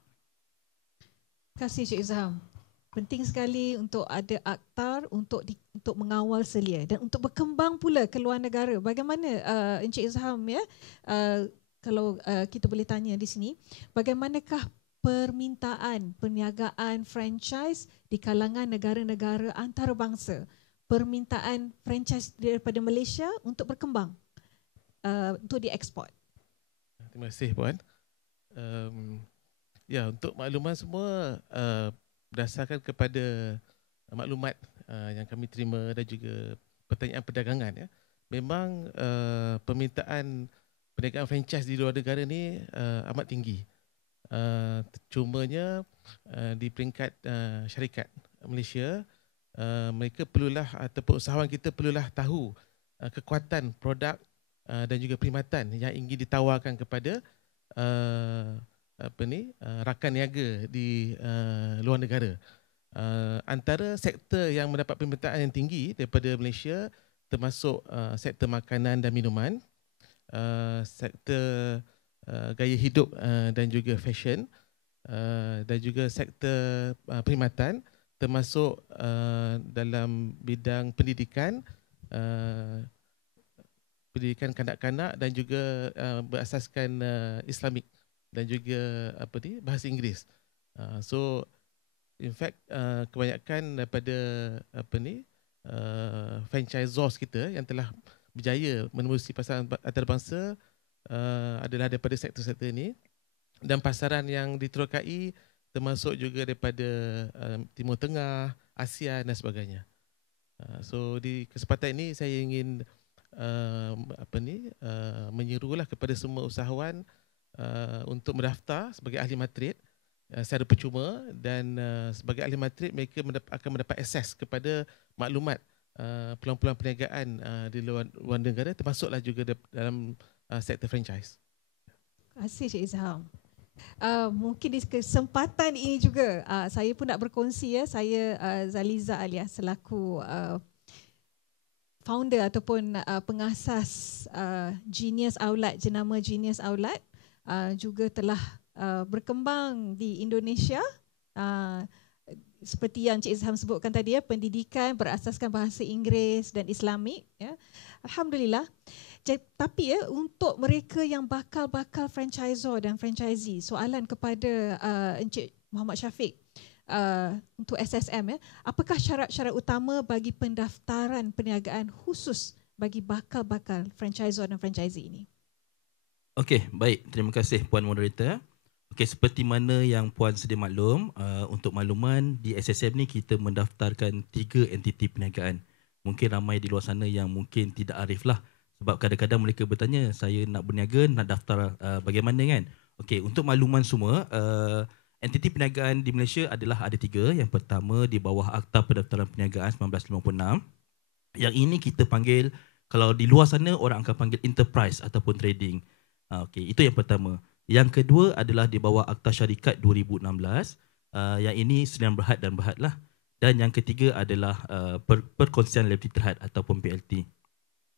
Terima kasih Cik Izham. Penting sekali untuk ada akta untuk mengawal selia dan untuk berkembang pula ke luar negara. Bagaimana Encik Izham, ya, kalau kita boleh tanya di sini, bagaimanakah permintaan perniagaan franchise di kalangan negara-negara antarabangsa, permintaan franchise daripada Malaysia untuk berkembang, untuk diekspor? Terima kasih Puan. Ya, untuk makluman semua, berdasarkan kepada maklumat yang kami terima dan juga pertanyaan perdagangan, ya, memang permintaan perniagaan franchise di luar negara ni amat tinggi. Cumanya di peringkat syarikat Malaysia, mereka perlulah, ataupun usahawan kita perlulah tahu kekuatan produk dan juga perkhidmatan yang ingin ditawarkan kepada rakan niaga di luar negara. Antara sektor yang mendapat permintaan yang tinggi daripada Malaysia termasuk sektor makanan dan minuman, sektor gaya hidup dan juga fashion, dan juga sektor perkhidmatan termasuk dalam bidang pendidikan, pendidikan kanak-kanak dan juga berasaskan Islamik dan juga bahasa Inggeris. So in fact kebanyakan daripada franchisors kita yang telah berjaya menembusi pasaran antarabangsa adalah daripada sektor-sektor ini, dan pasaran yang diterokai termasuk juga daripada Timur Tengah, Asia dan sebagainya. So di kesempatan ini saya ingin menyerulah kepada semua usahawan untuk mendaftar sebagai ahli matrik secara percuma, dan sebagai ahli matrik mereka akan mendapat akses kepada maklumat peluang-peluang perniagaan di luar negara, termasuklah juga dalam sektor franchise. Terima kasih Cik Izham. Mungkin di kesempatan ini juga saya pun nak berkongsi, ya. Saya Zaliza Alia selaku founder ataupun pengasas Genius Outlet, jenama Genius Outlet, juga telah berkembang di Indonesia. Seperti yang Cik Izham sebutkan tadi, ya, pendidikan berasaskan bahasa Inggeris dan Islamik, ya. Alhamdulillah. Tapi ya, untuk mereka yang bakal franchisor dan franchisee, soalan kepada Encik Muhammad Syafiq untuk SSM, ya, apakah syarat-syarat utama bagi pendaftaran perniagaan khusus bagi bakal franchisor dan franchisee ini? Okey, baik. Terima kasih Puan Moderator. Okey, seperti mana yang Puan sedia maklum, untuk makluman di SSM ni kita mendaftarkan 3 entiti perniagaan. Mungkin ramai di luar sana yang mungkin tidak arif lah. Sebab kadang-kadang mereka bertanya, saya nak berniaga, nak daftar bagaimana kan? Okey, untuk makluman semua, entiti perniagaan di Malaysia adalah ada 3. Yang pertama di bawah Akta Pendaftaran Perniagaan 1956. Yang ini kita panggil, kalau di luar sana orang akan panggil enterprise ataupun trading. Okey, itu yang pertama. Yang kedua adalah di bawah Akta Syarikat 2016. Yang ini sediaan berhad dan berhad lah. Dan yang ketiga adalah Perkongsian Liability Terhad ataupun PLT.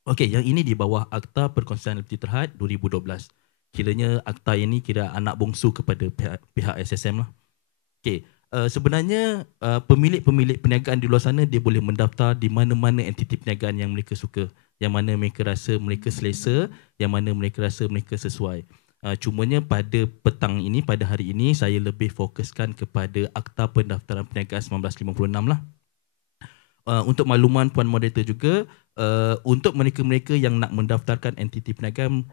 Okey, yang ini di bawah Akta Perkongsian Liability Terhad 2012. Kiranya akta ini kira anak bongsu kepada pihak SSM lah. Okey, sebenarnya pemilik-pemilik perniagaan di luar sana dia boleh mendaftar di mana-mana entiti perniagaan yang mereka suka, yang mana mereka rasa mereka selesa, yang mana mereka rasa mereka sesuai. Cumanya pada petang ini, pada hari ini saya lebih fokuskan kepada Akta Pendaftaran Perniagaan 1956 lah. Untuk makluman Puan Moderator juga, untuk mereka-mereka yang nak mendaftarkan entiti perniagaan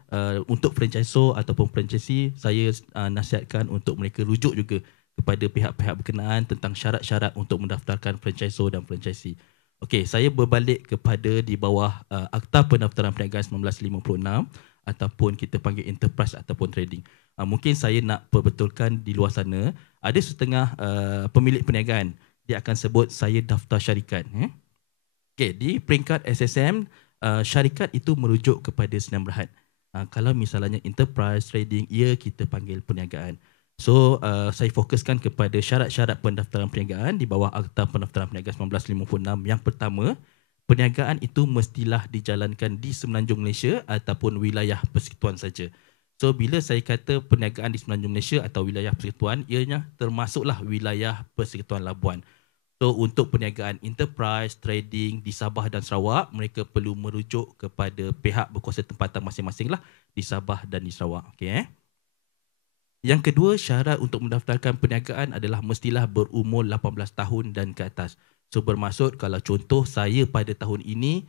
untuk franchisor ataupun franchisee, saya nasihatkan untuk mereka rujuk juga kepada pihak-pihak berkenaan tentang syarat-syarat untuk mendaftarkan franchisor dan franchisee. Okey, saya berbalik kepada di bawah Akta Pendaftaran Perniagaan 1956 ataupun kita panggil enterprise ataupun trading. Mungkin saya nak perbetulkan di luar sana, ada setengah pemilik perniagaan, dia akan sebut saya daftar syarikat. Okey, di peringkat SSM, syarikat itu merujuk kepada Sdn Bhd. Kalau misalnya enterprise trading, ia kita panggil perniagaan. So, saya fokuskan kepada syarat-syarat pendaftaran perniagaan di bawah Akta Pendaftaran Perniagaan 1956. Yang pertama, perniagaan itu mestilah dijalankan di Semenanjung Malaysia ataupun wilayah persekutuan saja. So, bila saya kata perniagaan di Semenanjung Malaysia atau wilayah persekutuan, ianya termasuklah wilayah persekutuan Labuan. So, untuk perniagaan enterprise, trading di Sabah dan Sarawak, mereka perlu merujuk kepada pihak berkuasa tempatan masing-masing lah di Sabah dan di Sarawak. Okay, Yang kedua, syarat untuk mendaftarkan perniagaan adalah mestilah berumur 18 tahun dan ke atas. So, bermaksud kalau contoh saya pada tahun ini,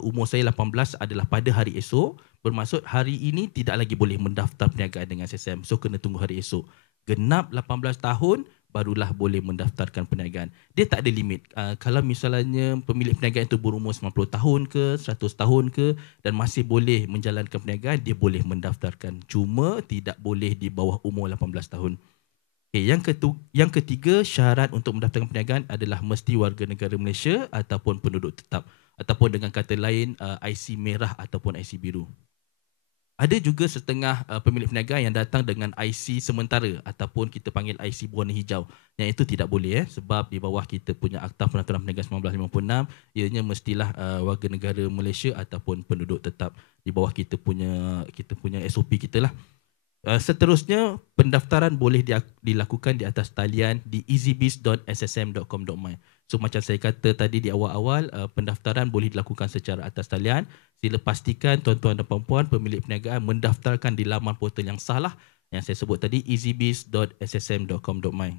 umur saya 18 adalah pada hari esok, bermaksud hari ini tidak lagi boleh mendaftar perniagaan dengan SSM. So, kena tunggu hari esok. Genap 18 tahun, barulah boleh mendaftarkan perniagaan. Dia tak ada limit. Kalau misalnya pemilik perniagaan itu berumur 90 tahun ke, 100 tahun ke dan masih boleh menjalankan perniagaan, dia boleh mendaftarkan. Cuma tidak boleh di bawah umur 18 tahun. Okay, yang ketiga, syarat untuk mendaftarkan perniagaan adalah mesti warga negara Malaysia ataupun penduduk tetap. Ataupun dengan kata lain, IC merah ataupun IC biru. Ada juga setengah pemilik perniagaan yang datang dengan IC sementara ataupun kita panggil IC berwarna hijau. Yang itu tidak boleh sebab di bawah kita punya Akta Pendaftaran Perniagaan 1956, ianya mestilah warga negara Malaysia ataupun penduduk tetap. Di bawah kita punya SOP kita lah. Seterusnya, pendaftaran boleh dilakukan di atas talian di easybiz.ssm.com.my. So, macam saya kata tadi di awal-awal, pendaftaran boleh dilakukan secara atas talian. Sila pastikan tuan-tuan dan puan-puan pemilik perniagaan mendaftarkan di laman portal yang sah lah, yang saya sebut tadi, easybiz.ssm.com.my.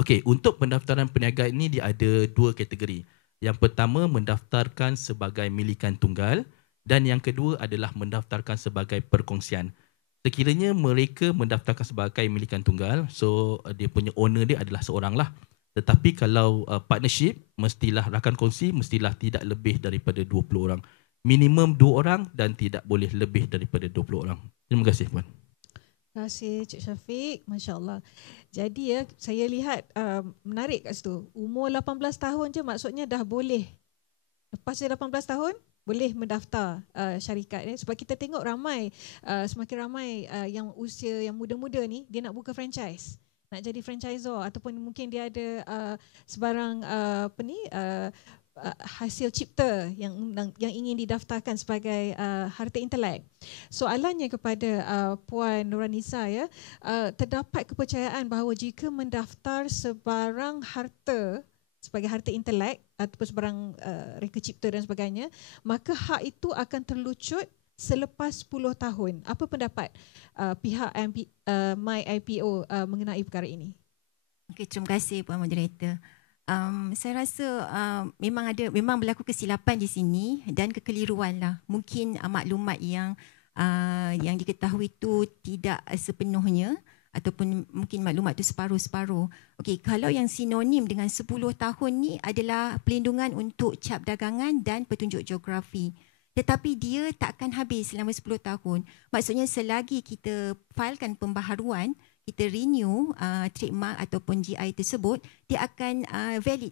Okey, untuk pendaftaran perniagaan ini dia ada dua kategori. Yang pertama, mendaftarkan sebagai milikan tunggal dan yang kedua adalah mendaftarkan sebagai perkongsian. Sekiranya mereka mendaftarkan sebagai milikan tunggal, so dia punya owner dia adalah seorang lah. Tetapi kalau partnership, mestilah rakan kongsi, mestilah tidak lebih daripada 20 orang. Minimum 2 orang dan tidak boleh lebih daripada 20 orang. Terima kasih, Puan. Terima kasih Cik Syafiq, Masya Allah. Jadi saya lihat menarik kat situ. Umur 18 tahun je maksudnya dah boleh. Lepas dia 18 tahun, boleh mendaftar syarikat. Sebab kita tengok ramai, semakin ramai yang usia yang muda-muda ni, dia nak buka franchise. Nak jadi franchisor ataupun mungkin dia ada sebarang hasil cipta yang ingin didaftarkan sebagai harta intelek. Soalannya kepada Puan Nurhanisa terdapat kepercayaan bahawa jika mendaftar sebarang harta sebagai harta intelek ataupun sebarang reka cipta dan sebagainya, maka hak itu akan terlucut selepas 10 tahun. Apa pendapat pihak MyIPO mengenai perkara ini? Okay, terima kasih Puan Moderator. Saya rasa memang berlaku kesilapan di sini dan kekeliruan lah. Mungkin maklumat yang diketahui itu tidak sepenuhnya ataupun mungkin maklumat itu separuh-separuh. Okey, kalau yang sinonim dengan 10 tahun ni adalah pelindungan untuk cap dagangan dan petunjuk geografi. Tetapi dia tak akan habis selama 10 tahun. Maksudnya selagi kita filekan pembaharuan, kita renew trademark ataupun GI tersebut, dia akan valid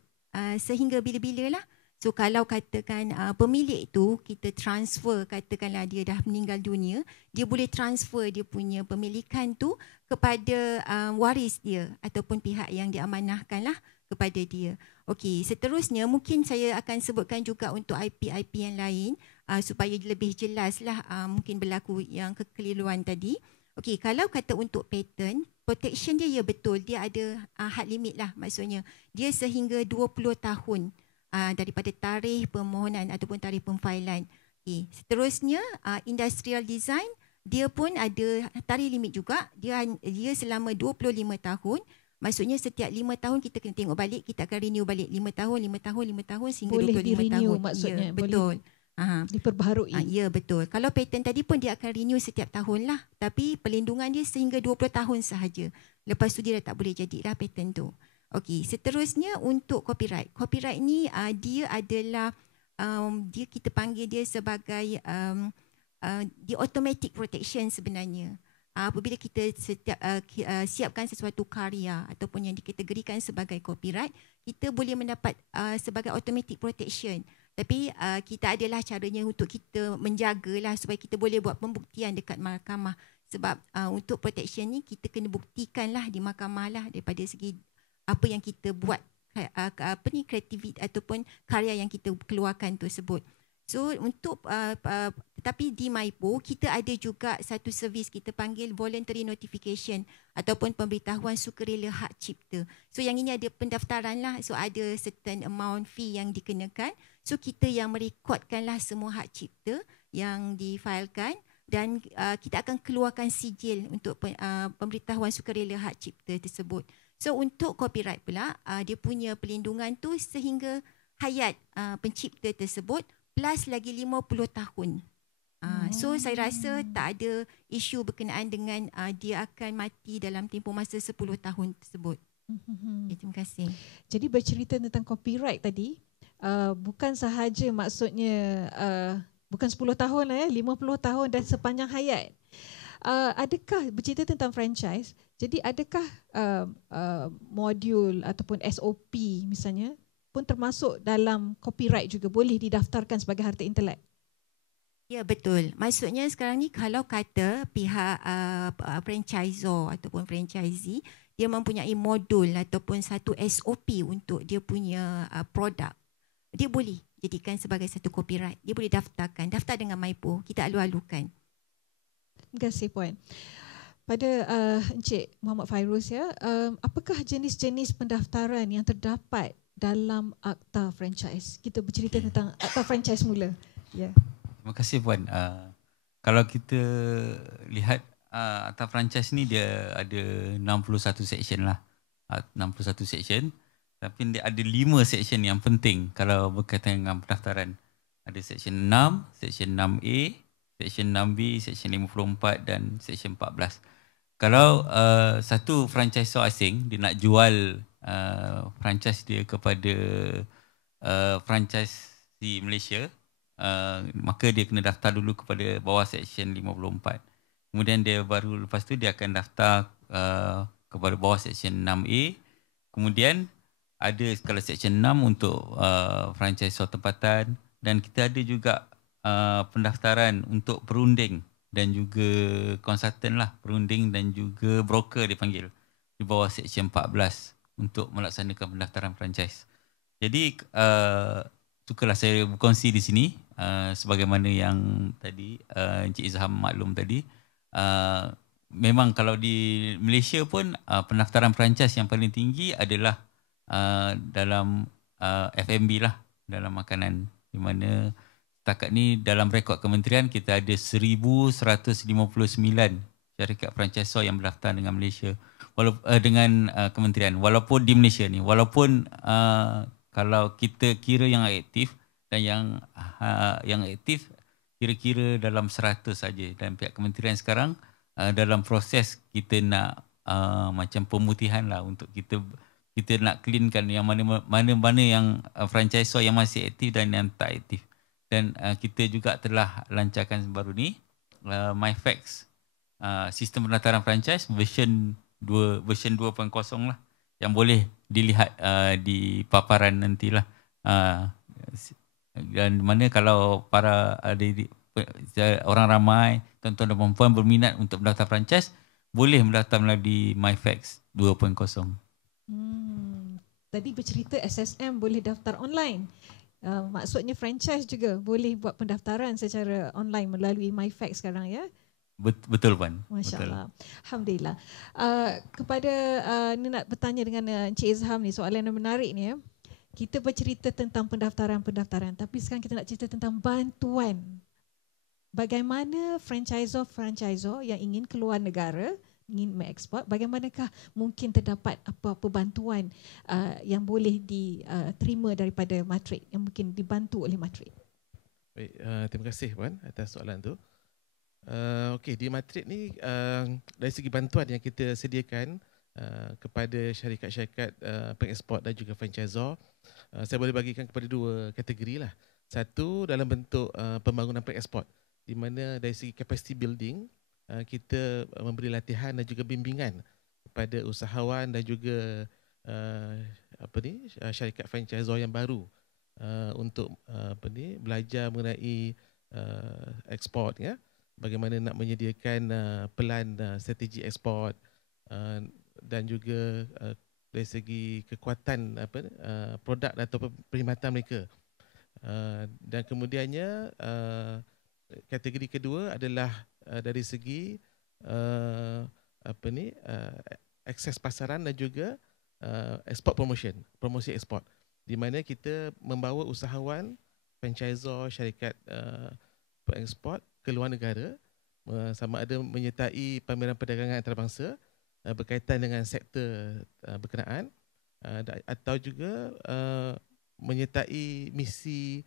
sehingga bila-bila lah. So kalau katakan pemilik tu kita transfer, katakanlah dia dah meninggal dunia, dia boleh transfer dia punya pemilikan tu kepada waris dia ataupun pihak yang diamanahkan lah kepada dia. Okey, seterusnya mungkin saya akan sebutkan juga untuk IP-IP yang lain supaya lebih jelas lah mungkin berlaku yang kekeliruan tadi. Okey, kalau kata untuk patent, protection dia ya betul, dia ada had limit lah, maksudnya dia sehingga 20 tahun daripada tarikh permohonan ataupun tarikh pemfailan. Okay. Seterusnya industrial design, dia pun ada tarikh limit juga, dia selama 25 tahun Maksudnya setiap 5 tahun kita kena tengok balik, kita akan renew balik 5 tahun, 5 tahun, 5 tahun sehingga boleh 25 di-renew tahun. maksudnya, Ya, betul. Diperbaharui. Ya, betul. Kalau patent tadi pun dia akan renew setiap tahun lah. Tapi perlindungan dia sehingga 20 tahun sahaja. Lepas tu dia dah tak boleh jadilah patent tu. Okey, seterusnya untuk copyright. Copyright ni dia adalah dia kita panggil dia sebagai the automatic protection sebenarnya. Apabila kita siapkan sesuatu karya ataupun yang dikategorikan sebagai copyright, kita boleh mendapat sebagai automatic protection. Tapi kita adalah caranya untuk kita menjagalah supaya kita boleh buat pembuktian dekat mahkamah. Sebab untuk protection ni kita kena buktikanlah di mahkamah lah daripada segi apa yang kita buat, kreativiti ataupun karya yang kita keluarkan tersebut. So untuk tetapi di MYPO kita ada juga satu servis kita panggil voluntary notification ataupun pemberitahuan sukarela hak cipta. So yang ini ada pendaftaran lah. So ada certain amount fee yang dikenakan. So kita yang merekodkanlah semua hak cipta yang difailkan dan kita akan keluarkan sijil untuk pemberitahuan sukarela hak cipta tersebut. So untuk copyright pula dia punya perlindungan tu sehingga hayat pencipta tersebut plus lagi 50 tahun. So saya rasa tak ada isu berkenaan dengan dia akan mati dalam tempoh masa 10 tahun tersebut. Terima kasih. Jadi bercerita tentang copyright tadi, bukan sahaja maksudnya bukan 10 tahun lah 50 tahun dan sepanjang hayat. Adakah bercerita tentang franchise, jadi adakah modul ataupun SOP misalnya pun termasuk dalam copyright juga, boleh didaftarkan sebagai harta intelek? Ya, betul. Maksudnya sekarang ni kalau kata pihak franchisor ataupun franchisee dia mempunyai modul ataupun satu SOP untuk dia punya produk, dia boleh jadikan sebagai satu copyright. Dia boleh daftarkan, daftar dengan MYPO, kita alu-alukan. Terima kasih Puan. Pada Encik Muhammad Fairuz ya, apakah jenis-jenis pendaftaran yang terdapat dalam akta franchise? Kita bercerita tentang akta franchise mula. Ya. Terima kasih Puan. Kalau kita lihat akta franchise ni dia ada 61 section lah. 61 section. Tapi dia ada 5 section yang penting kalau berkaitan dengan pendaftaran. Ada section 6, section 6A, section 6B, section 54 dan section 14. Kalau satu franchisor asing dia nak jual franchise dia kepada franchise di Malaysia, maka dia kena daftar dulu kepada bawah section 54. Kemudian dia baru lepas tu dia akan daftar kepada bawah section 6A. Kemudian ada skala section 6 untuk franchisor tempatan, dan kita ada juga pendaftaran untuk perunding dan juga konsultan lah, perunding dan juga broker dipanggil di bawah section 14 untuk melaksanakan pendaftaran franchise. Jadi sukalah saya berkongsi di sini sebagaimana yang tadi Encik Izham maklum tadi, memang kalau di Malaysia pun pendaftaran franchise yang paling tinggi adalah dalam F&B lah, dalam makanan, di mana setakat ni dalam rekod kementerian kita ada 1159 syarikat franchisor yang berdaftar dengan Malaysia, dengan kementerian. Walaupun di Malaysia ni, walaupun kalau kita kira yang aktif dan yang aktif kira-kira dalam 100 saja, dan pihak kementerian sekarang dalam proses kita nak macam pemutihan lah untuk kita nak cleankan yang mana-mana yang franchisor yang masih aktif dan yang tak aktif. Dan kita juga telah lancarkan baru ni MyFacts, sistem pendaftaran franchise version 2.0 lah, yang boleh dilihat di paparan nantilah. Dan mana kalau para orang ramai, tuan-tuan dan puan berminat untuk mendaftar franchise, boleh mendaftar melalui MyFacts 2.0. Tadi bercerita SSM boleh daftar online. Maksudnya franchise juga boleh buat pendaftaran secara online melalui MyFacts sekarang ya? Betul Puan. Masya Allah. Alhamdulillah. Kepada ni nak bertanya dengan Encik Izham ni, soalan yang menarik ni ya. Kita bercerita tentang pendaftaran, tapi sekarang kita nak cerita tentang bantuan. Bagaimana franchisor yang ingin keluar negara ingin mengekspor, bagaimanakah mungkin terdapat apa-apa bantuan yang boleh diterima daripada Matrix, yang mungkin dibantu oleh Matrix? Baik, terima kasih Puan atas soalan tu. Okey, di Matrix ni dari segi bantuan yang kita sediakan kepada syarikat-syarikat pengeksport dan juga franchisor, saya boleh bagikan kepada dua kategori lah. Satu dalam bentuk pembangunan pengeksport, di mana dari segi capacity building kita memberi latihan dan juga bimbingan kepada usahawan dan juga syarikat franchisor yang baru untuk belajar mengenai ekspor, ya. Bagaimana nak menyediakan pelan strategi ekspor dan juga dari segi kekuatan produk atau perkhidmatan mereka. Dan kemudiannya kategori kedua adalah dari segi akses pasaran dan juga export promotion, promosi ekspor, di mana kita membawa usahawan, franchisor, syarikat pengekspor ke luar negara, sama ada menyertai pameran perdagangan antarabangsa berkaitan dengan sektor berkenaan, atau juga menyertai misi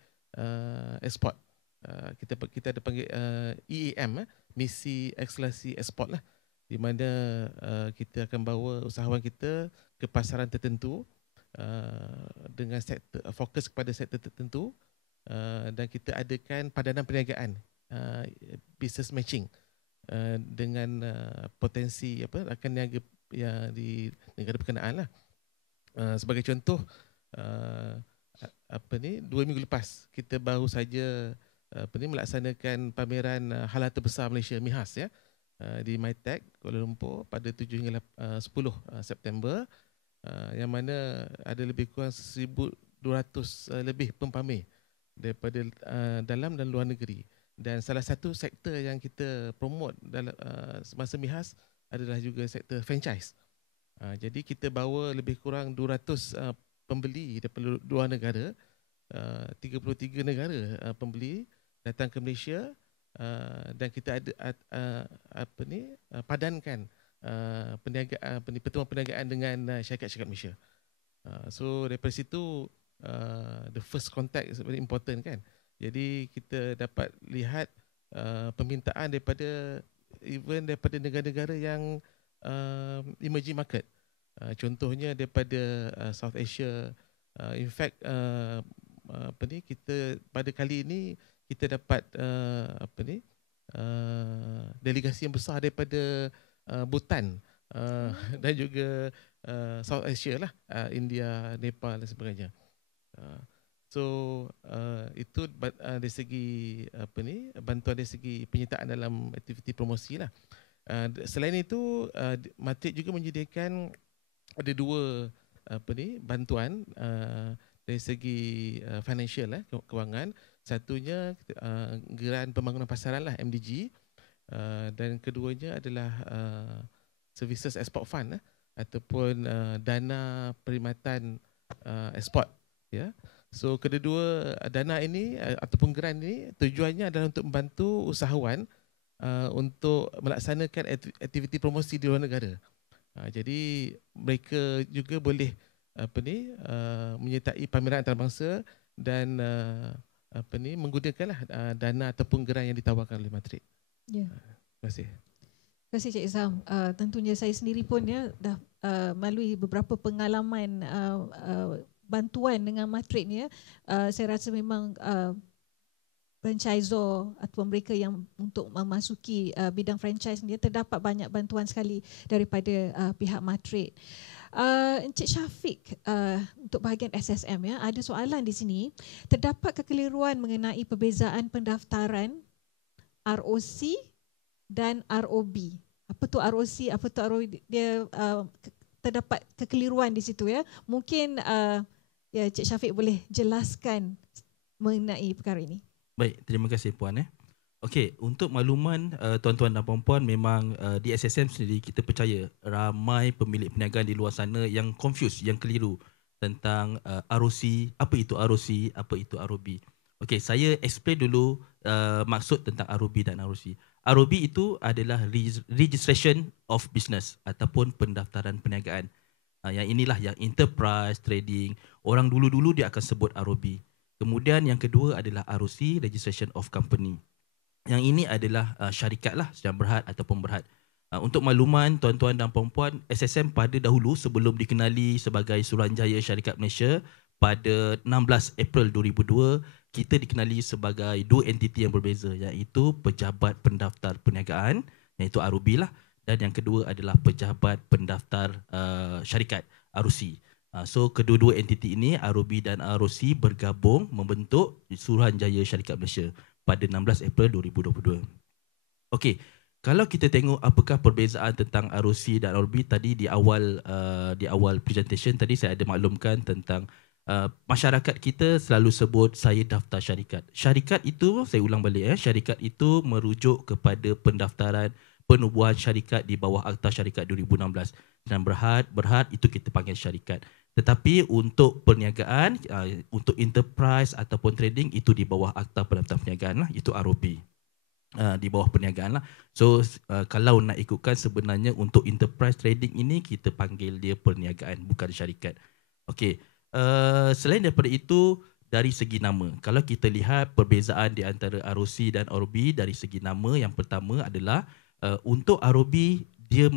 ekspor. Kita ada panggil EAM, misi ekskalasi ekspor lah, di mana kita akan bawa usahawan kita ke pasaran tertentu dengan sektor, fokus kepada sektor tertentu, dan kita adakan padanan perniagaan, business matching dengan potensi rakan niaga yang di negara berkenaan lah. Sebagai contoh, 2 minggu lepas kita baru saja melaksanakan pameran halal terbesar Malaysia, MIHAS, ya, di MITEC Kuala Lumpur pada 7 hingga 10 September, yang mana ada lebih kurang 1,200 lebih pempamer daripada dalam dan luar negeri. Dan salah satu sektor yang kita promote dalam semasa MIHAS adalah juga sektor franchise. Jadi kita bawa lebih kurang 200 pembeli daripada luar negara, 33 negara pembeli datang ke Malaysia, dan kita ada padankan perniagaan, pertemuan perniagaan dengan syarikat-syarikat Malaysia. So daripada situ the first contact is very important, kan. Jadi kita dapat lihat permintaan daripada negara-negara yang emerging market. Contohnya daripada South Asia. In fact kita pada kali ini kita dapat delegasi yang besar daripada Bhutan dan juga South Asia lah, India, Nepal dan sebagainya. So itu dari segi bantuan dari segi penyertaan dalam aktiviti promosi lah. Selain itu, Matrix juga menyediakan ada dua bantuan dari segi financial lah, kewangan. Satunya Geran Pembangunan Pasaran lah, MDG, dan keduanya adalah Services Export Fund lah, ataupun dana perkhidmatan ekspor, ya. So kedua dana ini ataupun geran ini tujuannya adalah untuk membantu usahawan untuk melaksanakan aktiviti promosi di luar negara. Jadi mereka juga boleh menyertai pameran antarabangsa dan menggunakanlah dana ataupun geran yang ditawarkan oleh Matrix. Ya. Terima kasih. Terima kasih Cik Izam. Tentunya saya sendiri pun dah melalui beberapa pengalaman bantuan dengan Matrix ni, saya rasa memang franchisor atau mereka yang untuk memasuki bidang franchise ni terdapat banyak bantuan sekali daripada pihak Matrix. Encik Syafiq, untuk bahagian SSM, ya, ada soalan di sini. Terdapat kekeliruan mengenai perbezaan pendaftaran ROC dan ROB. Apa tu ROC, apa tu ROB? Dia terdapat kekeliruan di situ, ya. Mungkin ya, Cik Syafiq boleh jelaskan mengenai perkara ini. Baik, terima kasih Puan. Okey, untuk makluman tuan-tuan dan puan-puan, memang di SSM sendiri kita percaya ramai pemilik perniagaan di luar sana yang confused, yang keliru tentang ROC, apa itu ROC, apa itu ROB. Okey, saya explain dulu maksud tentang ROB dan ROC. ROB itu adalah Registration of Business ataupun pendaftaran perniagaan. Yang inilah yang enterprise, trading. Orang dulu-dulu dia akan sebut ROB. Kemudian yang kedua adalah ROC, Registration of Company. Yang ini adalah syarikat lah, sedang berhad ataupun berhad. Untuk makluman tuan-tuan dan puan-puan, SSM pada dahulu sebelum dikenali sebagai Suruhanjaya Syarikat Malaysia pada 16 April 2002, kita dikenali sebagai dua entiti yang berbeza, iaitu Pejabat Pendaftar Perniagaan, iaitu ROB lah, dan yang kedua adalah Pejabat Pendaftar Syarikat, ROC. So kedua-dua entiti ini, ROB dan ROC, bergabung membentuk Suruhanjaya Syarikat Malaysia pada 16 April 2022. Okey, kalau kita tengok apakah perbezaan tentang ROC dan ROB, tadi di awal presentation tadi saya ada maklumkan tentang masyarakat kita selalu sebut saya daftar syarikat. Syarikat itu, saya ulang balik, syarikat itu merujuk kepada pendaftaran penubuhan syarikat di bawah Akta Syarikat 2016. Dan berhad itu kita panggil syarikat. Tetapi untuk perniagaan, untuk enterprise ataupun trading, itu di bawah Akta Pendaftaran Perniagaan lah, itu ROB. Di bawah perniagaan lah. So kalau nak ikutkan, sebenarnya untuk enterprise trading ini kita panggil dia perniagaan, bukan syarikat. Okey, selain daripada itu, dari segi nama, kalau kita lihat perbezaan di antara ROC dan ROB dari segi nama, yang pertama adalah untuk ROB dia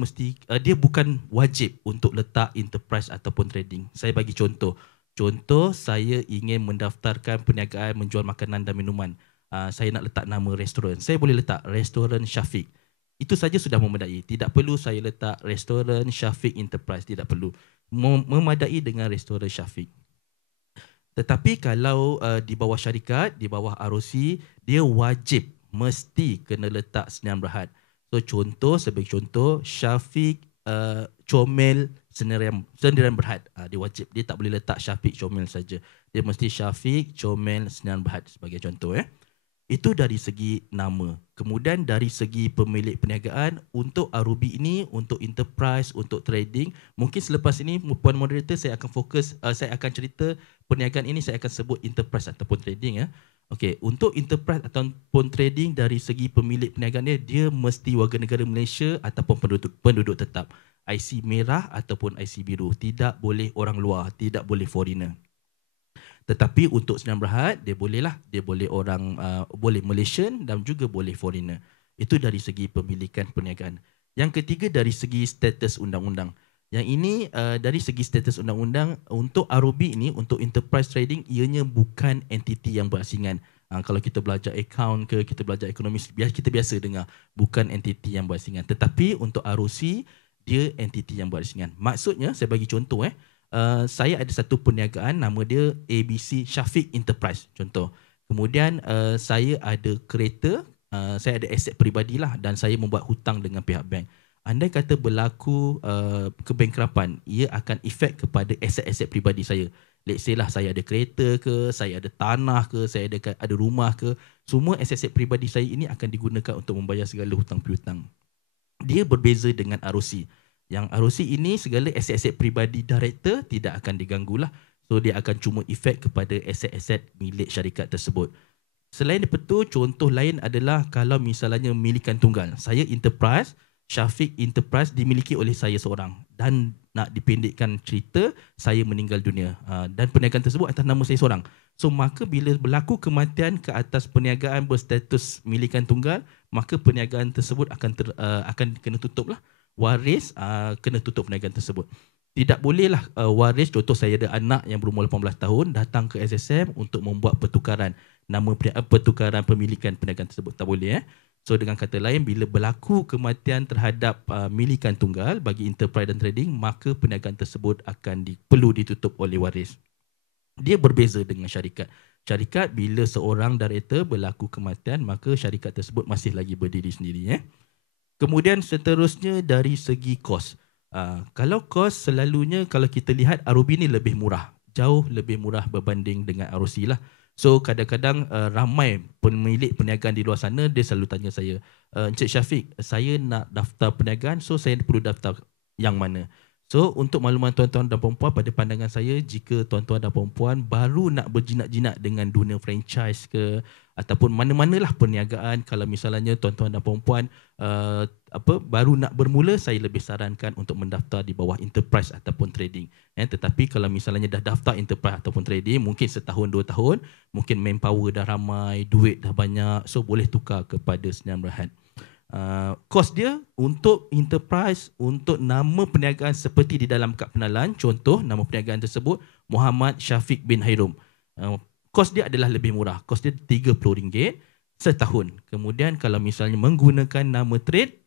bukan wajib untuk letak enterprise ataupun trading. Saya bagi contoh. Contoh, saya ingin mendaftarkan perniagaan menjual makanan dan minuman. Saya nak letak nama restoran. Saya boleh letak Restoran Syafiq. Itu saja sudah memadai. Tidak perlu saya letak Restoran Syafiq Enterprise. Tidak perlu. Memadai dengan Restoran Syafiq. Tetapi kalau di bawah syarikat, di bawah ROC, dia wajib mesti kena letak Sdn Bhd. So contoh, sebagai contoh, Syafiq Comel Sdn Bhd. Dia wajib. Dia tak boleh letak Syafiq Comel saja. Dia mesti Syafiq Comel Sdn Bhd sebagai contoh. Itu dari segi nama. Kemudian dari segi pemilik perniagaan, untuk ROB ini, untuk enterprise, untuk trading, mungkin selepas ini Puan Moderator saya akan fokus, saya akan cerita perniagaan ini saya akan sebut enterprise ataupun trading. Okey, untuk enterprise ataupun trading, dari segi pemilik perniagaan dia mesti warga negara Malaysia ataupun penduduk tetap. IC merah ataupun IC biru. Tidak boleh orang luar, tidak boleh foreigner. Tetapi untuk Sdn Bhd, dia bolehlah, dia boleh orang boleh Malaysian dan juga boleh foreigner. Itu dari segi pemilikan perniagaan. Yang ketiga dari segi status undang-undang. Yang ini dari segi status undang-undang, untuk ROB ini, untuk enterprise trading, ianya bukan entiti yang berasingan. Kalau kita belajar account ke, kita belajar ekonomi, kita biasa dengar bukan entiti yang berasingan. Tetapi untuk ROC, dia entiti yang berasingan. Maksudnya, saya bagi contoh, saya ada satu perniagaan, nama dia ABC Syafiq Enterprise, contoh. Kemudian saya ada kereta, saya ada aset peribadi lah, dan saya membuat hutang dengan pihak bank. Andai kata berlaku kebankrapan, ia akan efek kepada aset-aset peribadi saya. Let's say lah, saya ada kereta ke, saya ada tanah ke, saya ada rumah ke, semua aset-aset peribadi saya ini akan digunakan untuk membayar segala hutang piutang. Dia berbeza dengan ROC. Yang ROC ini, segala aset-aset peribadi director tidak akan diganggulah. So dia akan cuma efek kepada aset-aset milik syarikat tersebut. Selain daripada itu, contoh lain adalah kalau misalnya milikan tunggal. Saya enterprise, Syafiq Enterprise dimiliki oleh saya seorang, dan nak dipendekkan cerita, saya meninggal dunia dan perniagaan tersebut atas nama saya seorang. So maka bila berlaku kematian ke atas perniagaan berstatus milikan tunggal, maka perniagaan tersebut akan kena tutup lah. Waris kena tutup perniagaan tersebut. Tidak bolehlah waris, contoh saya ada anak yang berumur 18 tahun datang ke SSM untuk membuat pertukaran pertukaran pemilikan perniagaan tersebut. Tak boleh. So dengan kata lain, bila berlaku kematian terhadap milikan tunggal bagi enterprise dan trading, maka perniagaan tersebut akan perlu ditutup oleh waris. Dia berbeza dengan syarikat. Syarikat, bila seorang director berlaku kematian, maka syarikat tersebut masih lagi berdiri sendiri. Kemudian seterusnya dari segi kos. Kalau kos, selalunya kalau kita lihat ROB ni lebih murah. Jauh lebih murah berbanding dengan ROC lah. So kadang-kadang ramai pemilik perniagaan di luar sana, dia selalu tanya saya, Encik Syafiq, saya nak daftar perniagaan, so saya perlu daftar yang mana? So untuk makluman tuan-tuan dan puan-puan, pada pandangan saya, jika tuan-tuan dan puan-puan baru nak berjinak-jinak dengan dunia franchise ke ataupun mana-manalah perniagaan, kalau misalnya tuan-tuan dan puan-puan baru nak bermula, saya lebih sarankan untuk mendaftar di bawah enterprise ataupun trading. Tetapi kalau misalnya dah daftar enterprise ataupun trading, mungkin setahun 2 tahun, mungkin manpower dah ramai, duit dah banyak, so boleh tukar kepada Sdn Bhd. Kos dia untuk enterprise, untuk nama perniagaan seperti di dalam kad pengenalan, contoh nama perniagaan tersebut Muhammad Syafiq bin Hairum, kos dia adalah lebih murah, kos dia RM30 setahun. Kemudian kalau misalnya menggunakan nama trade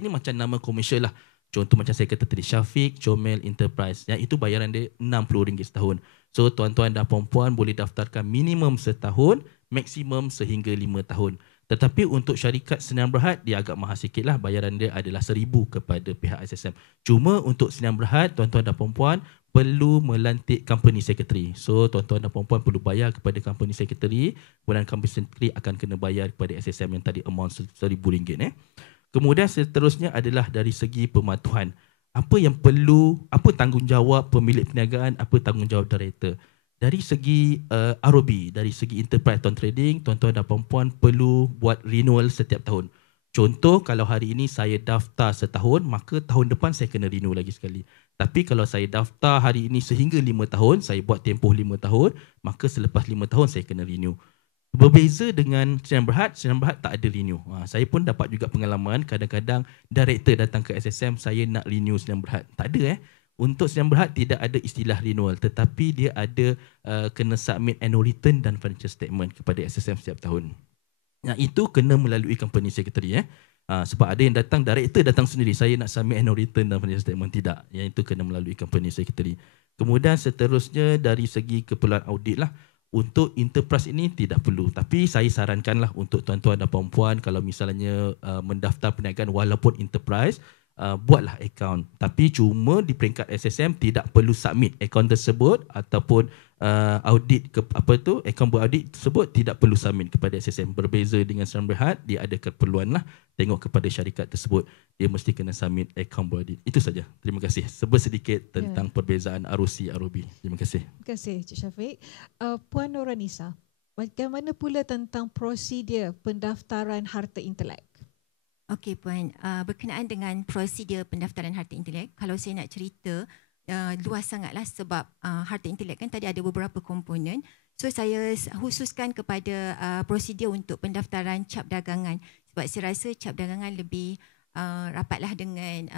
ni macam nama komersial lah, contoh macam saya kata tadi Syafiq Comel Enterprise, yang itu bayaran dia RM60 setahun. So tuan-tuan dan puan-puan boleh daftarkan minimum setahun, maksimum sehingga 5 tahun. Tetapi untuk syarikat Sdn Bhd, dia agak mahal sikit lah, bayaran dia adalah RM1,000 kepada pihak SSM. Cuma untuk Sdn Bhd, tuan-tuan dan puan-puan perlu melantik company secretary. So tuan-tuan dan puan-puan perlu bayar kepada company secretary, kemudian company secretary akan kena bayar kepada SSM yang tadi amount RM1,000. Kemudian seterusnya adalah dari segi pematuhan. Apa yang perlu, apa tanggungjawab pemilik perniagaan, apa tanggungjawab director. Dari segi ROB, dari segi enterprise atau trading, tuan-tuan dan puan-puan perlu buat renewal setiap tahun. Contoh, kalau hari ini saya daftar setahun, maka tahun depan saya kena renew lagi sekali. Tapi kalau saya daftar hari ini sehingga 5 tahun, saya buat tempoh 5 tahun, maka selepas 5 tahun saya kena renew. Berbeza dengan Sdn Bhd, Sdn Bhd tak ada renew. Saya pun dapat juga pengalaman, kadang-kadang director datang ke SSM, saya nak renew Sdn Bhd. Tak ada Untuk Sdn Bhd tidak ada istilah renewal, tetapi dia ada kena submit annual return dan financial statement kepada SSM setiap tahun. Yang itu kena melalui company secretary. Sebab ada yang datang, director datang sendiri, saya nak submit annual return dan financial statement. Tidak, yang itu kena melalui company secretary. Kemudian seterusnya dari segi keperluan audit lah. Untuk enterprise ini tidak perlu, tapi saya sarankanlah untuk tuan-tuan dan puan-puan, kalau misalnya mendaftar perniagaan walaupun enterprise, buatlah akaun. Tapi cuma di peringkat SSM tidak perlu submit akaun tersebut ataupun audit akaun beraudit tersebut tidak perlu submit kepada SSM. Berbeza dengan Sdn Bhd, dia ada keperluan lah, tengok kepada syarikat tersebut, dia mesti kena submit akaun beraudit. Itu saja. Terima kasih. Sedikit tentang perbezaan ROC ROB. Terima kasih. Terima kasih Cik Syafiq. Puan Noranisa, bagaimana pula tentang prosedur pendaftaran harta intelek? Okey Puan, berkenaan dengan prosedur pendaftaran harta intelek, kalau saya nak cerita luas sangatlah sebab harta intelek kan tadi ada beberapa komponen. So saya khususkan kepada prosedur untuk pendaftaran cap dagangan sebab saya rasa cap dagangan lebih rapatlah dengan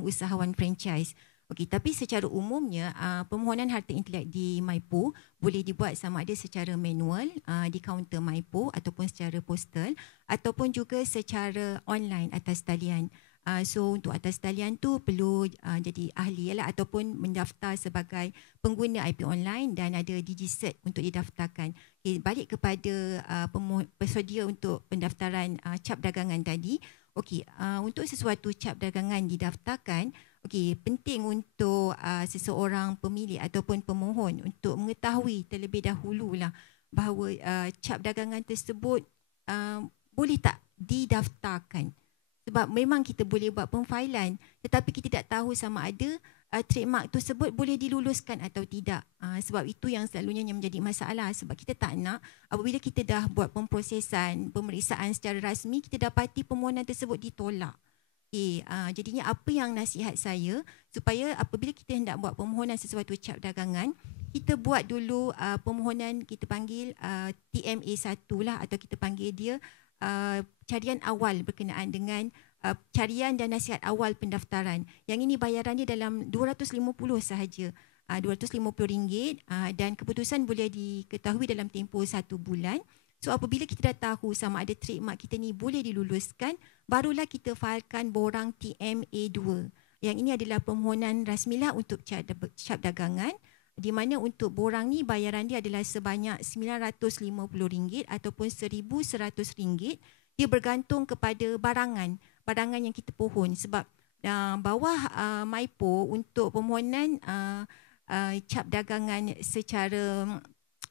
usahawan franchise. Okey, tapi secara umumnya permohonan harta intelek di MyPo boleh dibuat sama ada secara manual di kaunter MyPo ataupun secara postal ataupun juga secara online atas talian. So untuk atas talian tu perlu jadi ahli ataupun mendaftar sebagai pengguna IP online dan ada DigiCert untuk didaftarkan. Okay, balik kepada prosedur untuk pendaftaran cap dagangan tadi. Okey, untuk sesuatu cap dagangan didaftarkan, okey, penting untuk seseorang pemilik ataupun pemohon untuk mengetahui terlebih dahululah bahawa cap dagangan tersebut boleh tak didaftarkan. Sebab memang kita boleh buat pemfailan tetapi kita tidak tahu sama ada trademark tersebut boleh diluluskan atau tidak. Sebab itu yang selalunya yang menjadi masalah sebab kita tak nak apabila kita dah buat pemprosesan, pemeriksaan secara rasmi, kita dapati permohonan tersebut ditolak. Okay, jadinya apa yang nasihat saya supaya apabila kita hendak buat permohonan sesuatu cap dagangan, kita buat dulu permohonan, kita panggil TMA1 lah atau kita panggil dia carian awal berkenaan dengan carian dan nasihat awal pendaftaran. Yang ini bayarannya dalam RM250 sahaja. RM250 dan keputusan boleh diketahui dalam tempoh 1 bulan. So apabila kita dah tahu sama ada trademark kita ni boleh diluluskan, barulah kita failkan borang TMA2. Yang ini adalah permohonan rasmilah untuk cap dagangan, di mana untuk borang ni bayaran dia adalah sebanyak RM950 ataupun RM1,100. Dia bergantung kepada barangan yang kita pohon. Sebab bawah MyPo untuk permohonan cap dagangan secara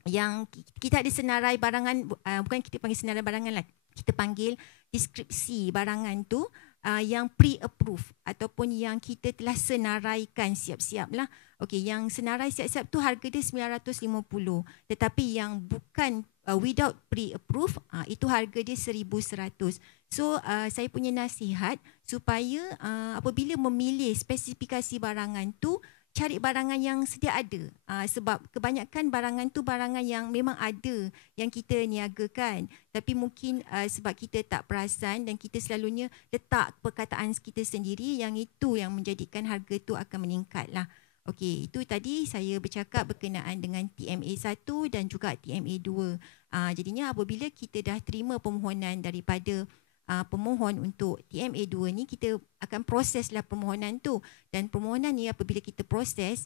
yang kita ada senarai barangan, bukan kita panggil senarai barangan lah, kita panggil deskripsi barangan tu. yang pre-approve ataupun yang kita telah senaraikan siap-siap lah. Okey, yang senarai siap-siap tu harga dia 950. Tetapi yang bukan without pre-approve, itu harga dia 1,100. So saya punya nasihat supaya apabila memilih spesifikasi barangan tu, cari barangan yang sedia ada. Sebab kebanyakan barangan tu barangan yang memang ada yang kita niagakan. Tapi mungkin sebab kita tak perasan dan kita selalunya letak perkataan kita sendiri, yang itu yang menjadikan harga tu akan meningkat lah. Okey, itu tadi saya bercakap berkenaan dengan TMA 1 dan juga TMA 2. Jadinya apabila kita dah terima permohonan daripada pemohon untuk TMA 2 ni, kita akan proseslah permohonan tu, dan permohonan ni apabila kita proses,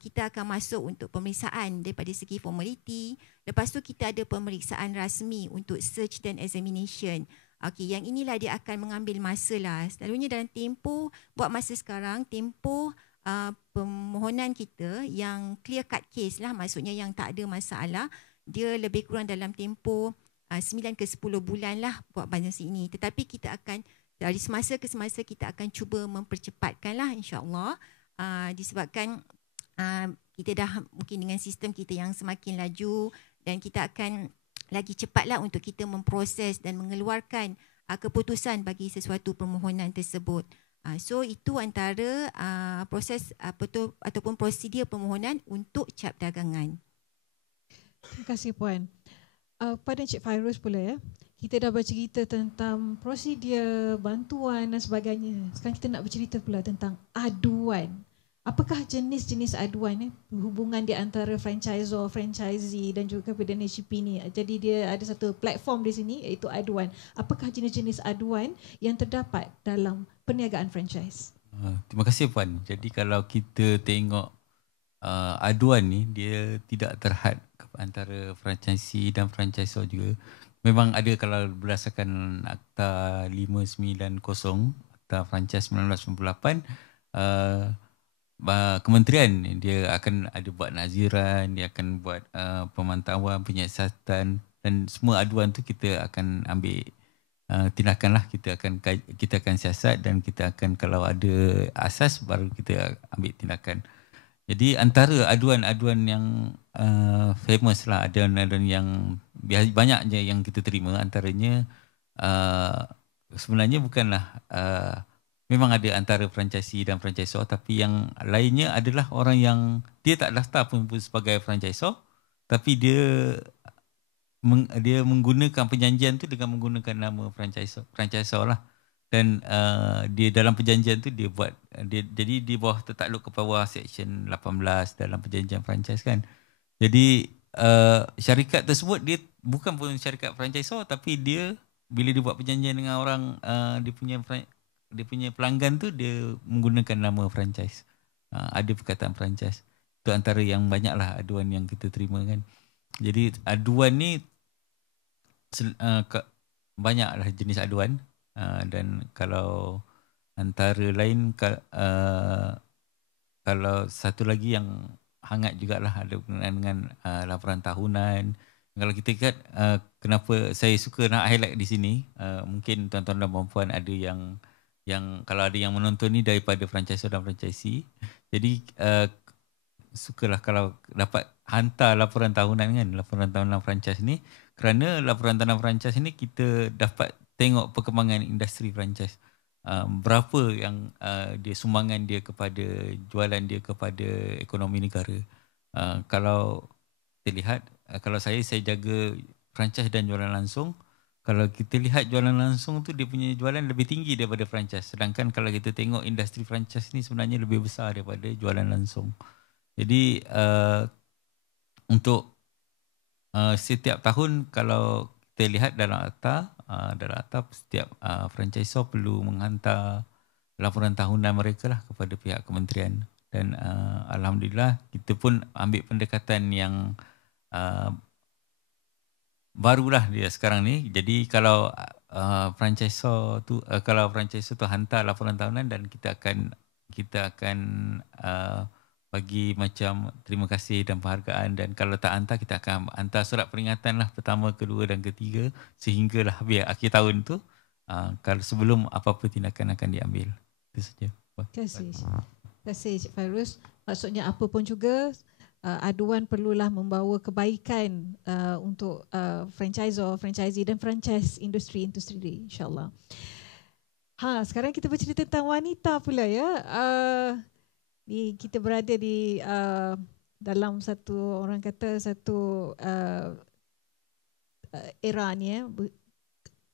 kita akan masuk untuk pemeriksaan daripada segi formality. Lepas tu kita ada pemeriksaan rasmi untuk search dan examination. Okey, yang inilah dia akan mengambil masa lah. Selalunya dalam tempoh, buat masa sekarang, tempoh permohonan kita yang clear cut case lah, maksudnya yang tak ada masalah, dia lebih kurang dalam tempoh 9 ke 10 bulan lah buat masa ini. Tetapi kita akan dari semasa ke semasa kita akan cuba mempercepatkan lah, insyaAllah. Disebabkan kita dah mungkin dengan sistem kita yang semakin laju, dan kita akan lagi cepatlah untuk kita memproses dan mengeluarkan keputusan bagi sesuatu permohonan tersebut. So itu antara proses ataupun prosedur permohonan untuk cap dagangan. Terima kasih Puan. Pada Encik Fairuz pula ya, kita dah bercerita tentang prosedur, bantuan dan sebagainya. Sekarang kita nak bercerita pula tentang aduan. Apakah jenis-jenis aduan hubungan di antara franchisor, franchisee dan juga Badan HCP ni? Jadi dia ada satu platform di sini iaitu aduan. Apakah jenis-jenis aduan yang terdapat dalam perniagaan franchise? Terima kasih Puan. Jadi kalau kita tengok aduan ni, dia tidak terhad antara franchisee dan franchisor juga. Memang ada kalau berdasarkan Akta 590, Akta Franchise 1998, kementerian dia akan ada buat naziran, dia akan buat pemantauan, penyiasatan, dan semua aduan tu kita akan ambil tindakan lah. Kita akan siasat, dan kita akan, kalau ada asas baru kita ambil tindakan. Jadi antara aduan-aduan yang famous lah, aduan-aduan yang banyak je yang kita terima, antaranya sebenarnya bukanlah memang ada antara franchisee dan franchisor, tapi yang lainnya adalah orang yang dia tak daftar pun sebagai franchisor, tapi dia menggunakan perjanjian tu dengan menggunakan nama franchisor lah. Dan dia dalam perjanjian tu dia buat, jadi di bawah tertakluk ke bawah Seksyen 18 dalam perjanjian franchise kan. Jadi syarikat tersebut dia bukan pun syarikat franchisor, tapi dia bila dia buat perjanjian dengan orang, dia punya pelanggan tu dia menggunakan nama franchise. Ada perkataan franchise. Itu antara yang banyaklah aduan yang kita terima kan. Jadi aduan ni banyaklah jenis aduan. Dan kalau antara lain kalau satu lagi yang hangat jugalah ada berkenaan dengan laporan tahunan. Kalau kita lihat kenapa saya suka nak highlight di sini, mungkin tuan-tuan dan puan-puan ada yang kalau ada yang menonton ni daripada franchisor dan franchisee, jadi sukalah kalau dapat hantar laporan tahunan kan, laporan tahunan franchise ni, kerana laporan tahunan franchise ni kita dapat tengok perkembangan industri franchise. Berapa yang dia sumbangan dia kepada jualan dia kepada ekonomi negara. Kalau kita lihat, kalau saya jaga franchise dan jualan langsung. Kalau kita lihat jualan langsung tu dia punya jualan lebih tinggi daripada franchise. Sedangkan kalau kita tengok industri franchise ni sebenarnya lebih besar daripada jualan langsung. Jadi untuk setiap tahun kalau kita lihat dalam akta setiap franchisor perlu menghantar laporan tahunan mereka lah kepada pihak kementerian. Dan alhamdulillah kita pun ambil pendekatan yang barulah dia sekarang ni. Jadi kalau franchisor tu hantar laporan tahunan, dan kita akan bagi macam terima kasih dan penghargaan, dan kalau tak hantar kita akan hantar surat peringatan lah, pertama, kedua dan ketiga, sehinggalah biar akhir tahun tu kalau sebelum apa-apa tindakan akan diambil. Itu saja. Terima kasih Cik Fairuz. Maksudnya apa pun juga aduan perlulah membawa kebaikan untuk franchisor, franchisee dan franchise industri itu sendiri, insyaAllah. Sekarang kita bercerita tentang wanita pula ya. Kita berada di dalam satu, orang kata satu era ni ya.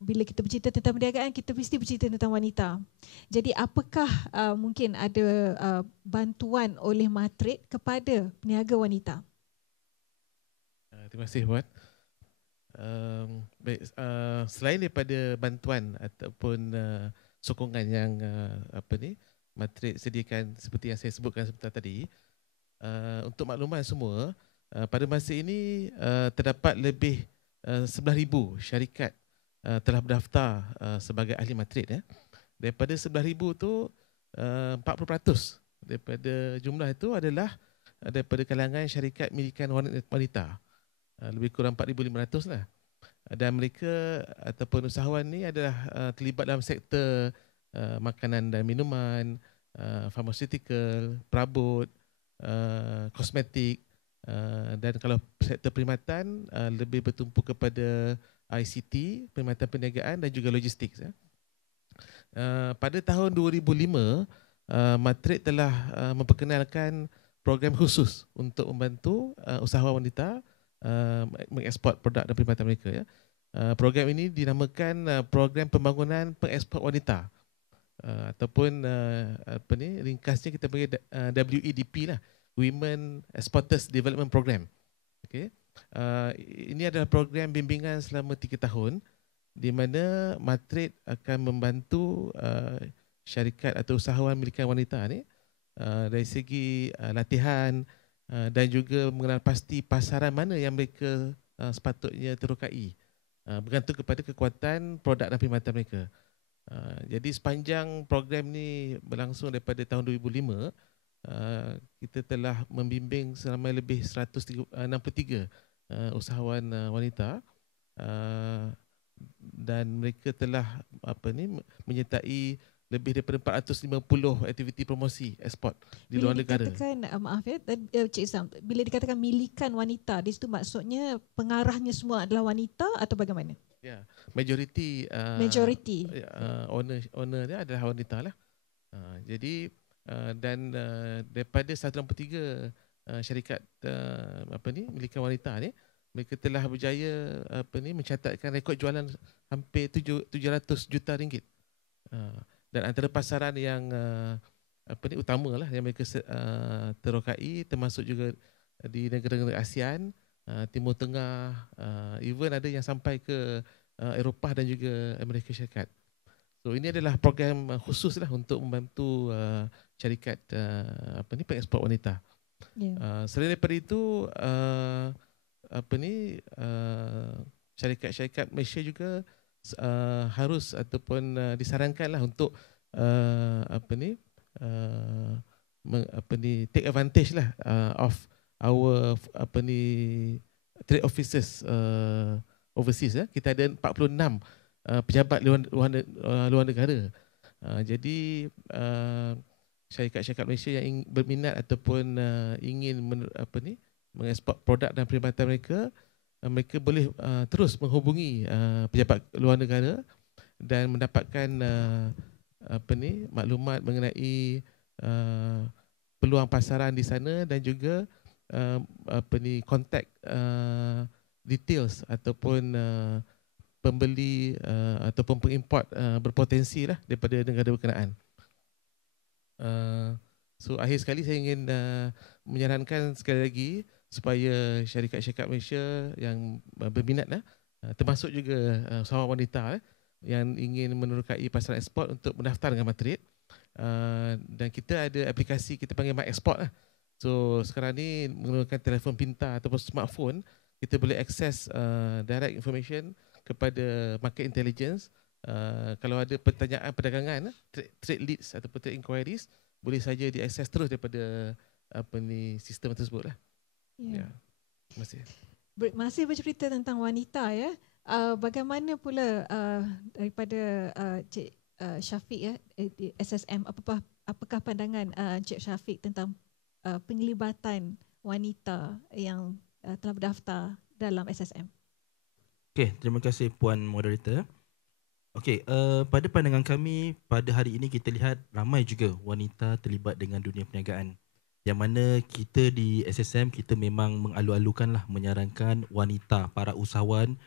Bila kita bercerita tentang perniagaan, kita mesti bercerita tentang wanita. Jadi apakah mungkin ada bantuan oleh Matrix kepada peniaga wanita? Terima kasih Puan. Selain daripada bantuan ataupun sokongan yang Matrix sediakan seperti yang saya sebutkan sebentar tadi, untuk makluman semua, pada masa ini terdapat lebih 11,000 syarikat telah berdaftar sebagai ahli Matrix ya. Daripada 11,000 tu 40% daripada jumlah itu adalah daripada kalangan syarikat milikan wanita. Lebih kurang 4,500 lah. Dan mereka ataupun usahawan ni adalah terlibat dalam sektor makanan dan minuman, pharmaceutical, perabot, kosmetik, dan kalau sektor perkhidmatan lebih bertumpu kepada ICT, perkhidmatan perniagaan dan juga logistik. Pada tahun 2005, Matrix telah memperkenalkan program khusus untuk membantu usahawan wanita mengeksport produk dan perkhidmatan mereka. Ya. Program ini dinamakan Program Pembangunan Pengeksport Wanita, ataupun ringkasnya kita panggil WEDP lah, Women Exporters Development Program. Okay. Ini adalah program bimbingan selama 3 tahun di mana Matrix akan membantu syarikat atau usahawan milikan wanita ni dari segi latihan dan juga mengenal pasti pasaran mana yang mereka sepatutnya terokai, bergantung kepada kekuatan produk dan perkhidmatan mereka. Jadi sepanjang program ni berlangsung daripada tahun 2005, kita telah membimbing selama lebih 163 usahawan wanita, dan mereka telah menyertai lebih daripada 450 aktiviti promosi ekspor di luar negara. Maaf ya, Cik Sam, bila dikatakan milikan wanita, di situ maksudnya pengarahnya semua adalah wanita atau bagaimana? Ya, majoriti owner dia adalah wanita lah. Jadi dan daripada 163 syarikat milikan wanita ni, mereka telah berjaya mencatatkan rekod jualan hampir 700 juta ringgit. Dan antara pasaran yang utama lah yang mereka terokai termasuk juga di negara-negara ASEAN, Timur Tengah, even ada yang sampai ke Eropah dan juga Amerika Syarikat. So ini adalah program khusus lah untuk membantu syarikat pengeksport wanita. Yeah. Selain daripada itu, syarikat-syarikat Malaysia juga harus ataupun disarankanlah untuk take advantage lah of our trade officers overseas. Kita ada 46 pejabat luar negara. Jadi syarikat-syarikat Malaysia yang berminat ataupun ingin mengeksport produk dan perkhidmatan mereka, mereka boleh terus menghubungi pejabat luar negara dan mendapatkan maklumat mengenai peluang pasaran di sana dan juga kontak details ataupun pembeli ataupun pengimport berpotensi lah daripada negara berkenaan. So akhir sekali saya ingin menyarankan sekali lagi supaya syarikat-syarikat Malaysia yang berminat termasuk juga usahawan wanita yang ingin menerokai pasaran ekspor untuk mendaftar dengan Matrix. Dan kita ada aplikasi kita panggil My Export lah. So sekarang ni menggunakan telefon pintar ataupun smartphone, kita boleh akses direct information kepada market intelligence. Kalau ada pertanyaan perdagangan, trade leads ataupun trade inquiries, boleh saja diakses terus daripada sistem tersebut lah. Ya. Terima kasih. Masih bercerita tentang wanita ya. Bagaimana pula daripada Cik Syafiq ya, di SSM, apakah pandangan Cik Syafiq tentang penglibatan wanita yang telah berdaftar dalam SSM? Okey, terima kasih Puan Moderator. Okey, pada pandangan kami, pada hari ini kita lihat ramai juga wanita terlibat dengan dunia perniagaan. Yang mana kita di SSM, kita memang mengalu-alukanlah menyarankan wanita, para usahawan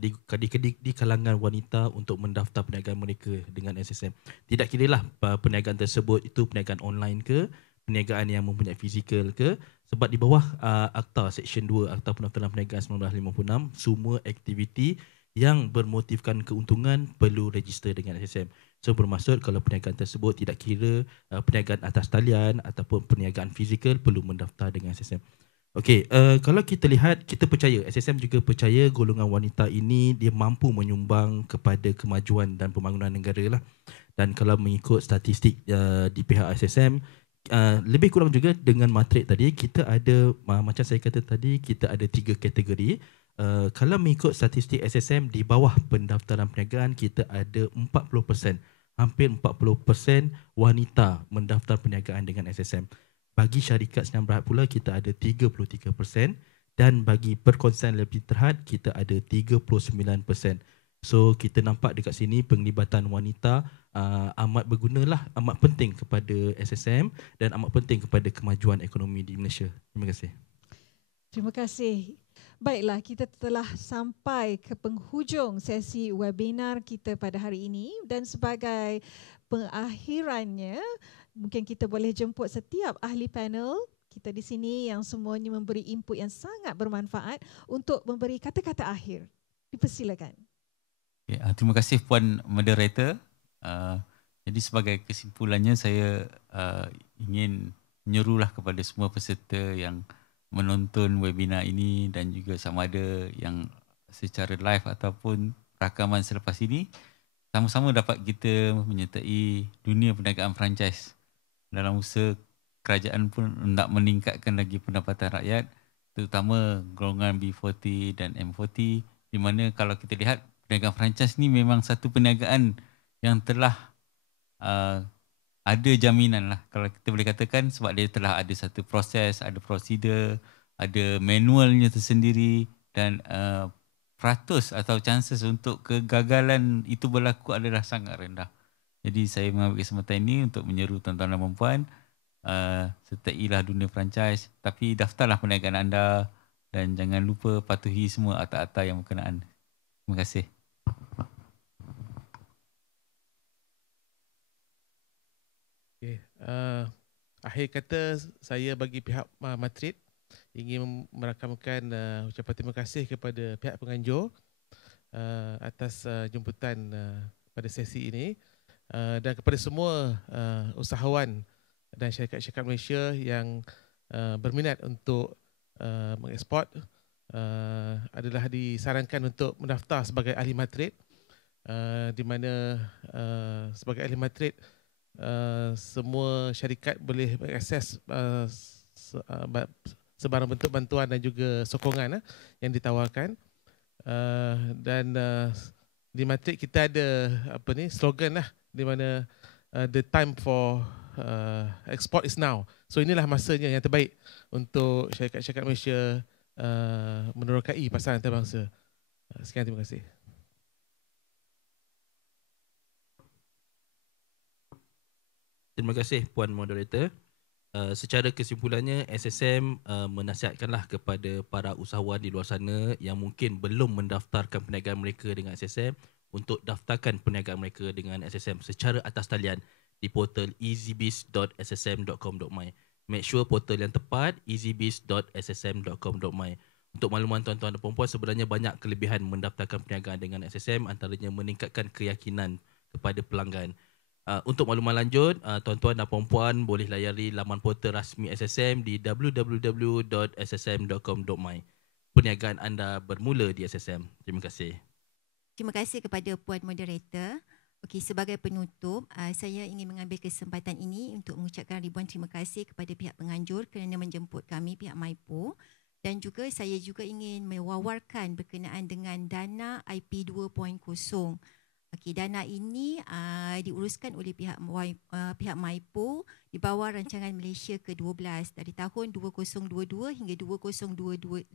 di kalangan wanita untuk mendaftar perniagaan mereka dengan SSM. Tidak kiralah perniagaan tersebut itu perniagaan online ke, perniagaan yang mempunyai fizikal ke, sebab di bawah Akta Seksyen 2 Akta Pendaftaran Perniagaan 1956, semua aktiviti yang bermotifkan keuntungan perlu register dengan SSM. So bermaksud kalau perniagaan tersebut tidak kira perniagaan atas talian ataupun perniagaan fizikal perlu mendaftar dengan SSM. Okey, kalau kita lihat, kita percaya, SSM juga percaya golongan wanita ini dia mampu menyumbang kepada kemajuan dan pembangunan negara lah. Dan kalau mengikut statistik di pihak SSM, lebih kurang juga dengan matrik tadi, kita ada, macam saya kata tadi, kita ada 3 kategori. Kalau mengikut statistik SSM, di bawah pendaftaran perniagaan kita ada 40%, hampir 40% wanita mendaftar perniagaan dengan SSM. Bagi syarikat Sdn Bhd pula kita ada 33% dan bagi perkongsian lebih terhad kita ada 39%. So kita nampak dekat sini penglibatan wanita amat bergunalah, amat penting kepada SSM dan amat penting kepada kemajuan ekonomi di Malaysia. Terima kasih. Terima kasih. Baiklah, kita telah sampai ke penghujung sesi webinar kita pada hari ini dan sebagai pengakhirannya, mungkin kita boleh jemput setiap ahli panel kita di sini yang semuanya memberi input yang sangat bermanfaat untuk memberi kata-kata akhir. Dipersilakan. Okay, terima kasih Puan Moderator. Jadi sebagai kesimpulannya saya ingin menyerulah kepada semua peserta yang menonton webinar ini dan juga sama ada yang secara live ataupun rakaman selepas ini, sama-sama dapat kita menyertai dunia perniagaan franchise dalam usaha kerajaan pun nak meningkatkan lagi pendapatan rakyat, terutama golongan B40 dan M40, di mana kalau kita lihat perniagaan franchise ni memang satu perniagaan yang telah ada jaminan lah kalau kita boleh katakan, sebab dia telah ada satu proses, ada prosedur, ada manualnya tersendiri dan peratus atau chances untuk kegagalan itu berlaku adalah sangat rendah. Jadi saya mengambil kesempatan ini untuk menyeru tuan-tuan dan puan-puan, sertailah dunia franchise, tapi daftarlah perniagaan anda dan jangan lupa patuhi semua akta-akta yang berkenaan. Terima kasih. Okay. Akhir kata saya bagi pihak Matrit ingin merakamkan ucapan terima kasih kepada pihak penganjur atas jemputan pada sesi ini dan kepada semua usahawan dan syarikat-syarikat Malaysia yang berminat untuk mengeksport, adalah disarankan untuk mendaftar sebagai ahli Matrit, di mana sebagai ahli Matrit semua syarikat boleh mengakses sebarang bentuk bantuan dan juga sokongan yang ditawarkan. Dan di Matrik kita ada slogan lah, di mana the time for export is now. So inilah masanya yang terbaik untuk syarikat-syarikat Malaysia menerokai pasaran antarabangsa. Sekian, terima kasih. Terima kasih Puan Moderator. Secara kesimpulannya, SSM menasihatkanlah kepada para usahawan di luar sana yang mungkin belum mendaftarkan perniagaan mereka dengan SSM untuk daftarkan perniagaan mereka dengan SSM secara atas talian di portal easybiz.ssm.com.my. Make sure portal yang tepat easybiz.ssm.com.my. Untuk makluman tuan-tuan dan puan-puan, sebenarnya banyak kelebihan mendaftarkan perniagaan dengan SSM, antaranya meningkatkan keyakinan kepada pelanggan. Untuk makluman lanjut, tuan-tuan dan puan-puan boleh layari laman portal rasmi SSM di www.ssm.com.my. Perniagaan anda bermula di SSM. Terima kasih. Terima kasih kepada Puan Moderator. Okey, sebagai penutup, saya ingin mengambil kesempatan ini untuk mengucapkan ribuan terima kasih kepada pihak penganjur kerana menjemput kami, pihak MYPO. Dan juga saya juga ingin mewawarkan berkenaan dengan dana IP 2.0. Okey, dana ini diuruskan oleh pihak MYPO di bawah rancangan Malaysia ke-12 dari tahun 2022 hingga 2025.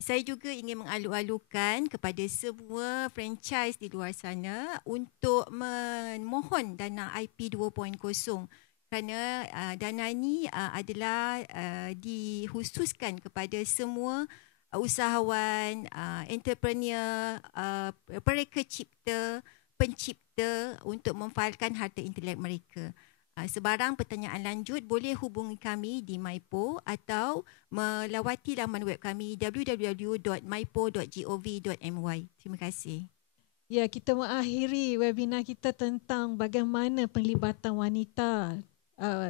Saya juga ingin mengalu-alukan kepada semua franchise di luar sana untuk memohon dana IP 2.0 kerana dana ini adalah dikhususkan kepada semua usahawan, entrepreneur, mereka pencipta untuk memfailkan harta intelek mereka. Sebarang pertanyaan lanjut boleh hubungi kami di MYPO atau melawati laman web kami www.mypo.gov.my. Terima kasih. Ya, kita mengakhiri webinar kita tentang bagaimana penglibatan wanita.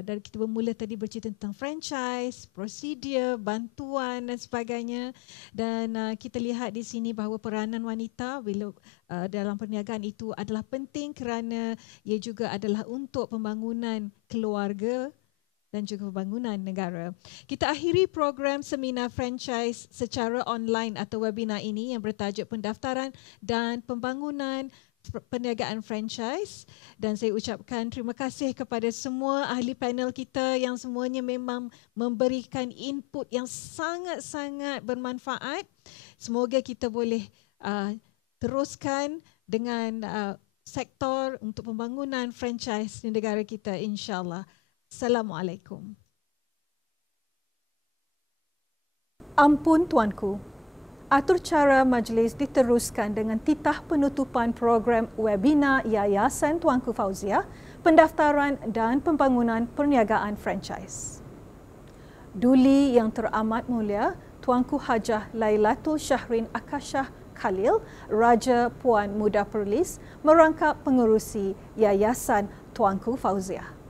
Dari kita bermula tadi bercerita tentang franchise, prosedur, bantuan dan sebagainya. Dan kita lihat di sini bahawa peranan wanita dalam perniagaan itu adalah penting kerana ia juga adalah untuk pembangunan keluarga dan juga pembangunan negara. Kita akhiri program seminar franchise secara online atau webinar ini yang bertajuk pendaftaran dan pembangunan perniagaan franchise, dan saya ucapkan terima kasih kepada semua ahli panel kita yang semuanya memang memberikan input yang sangat-sangat bermanfaat. Semoga kita boleh teruskan dengan sektor untuk pembangunan franchise di negara kita, insya-Allah. Assalamualaikum. Ampun tuanku. Atur cara majlis diteruskan dengan titah penutupan program webinar Yayasan Tuanku Fauziah, pendaftaran dan pembangunan perniagaan franchise. Duli yang teramat mulia, Tuanku Hajah Lailatul Syahrin Akashah Khalil, Raja Puan Muda Perlis, merangkap pengerusi Yayasan Tuanku Fauziah.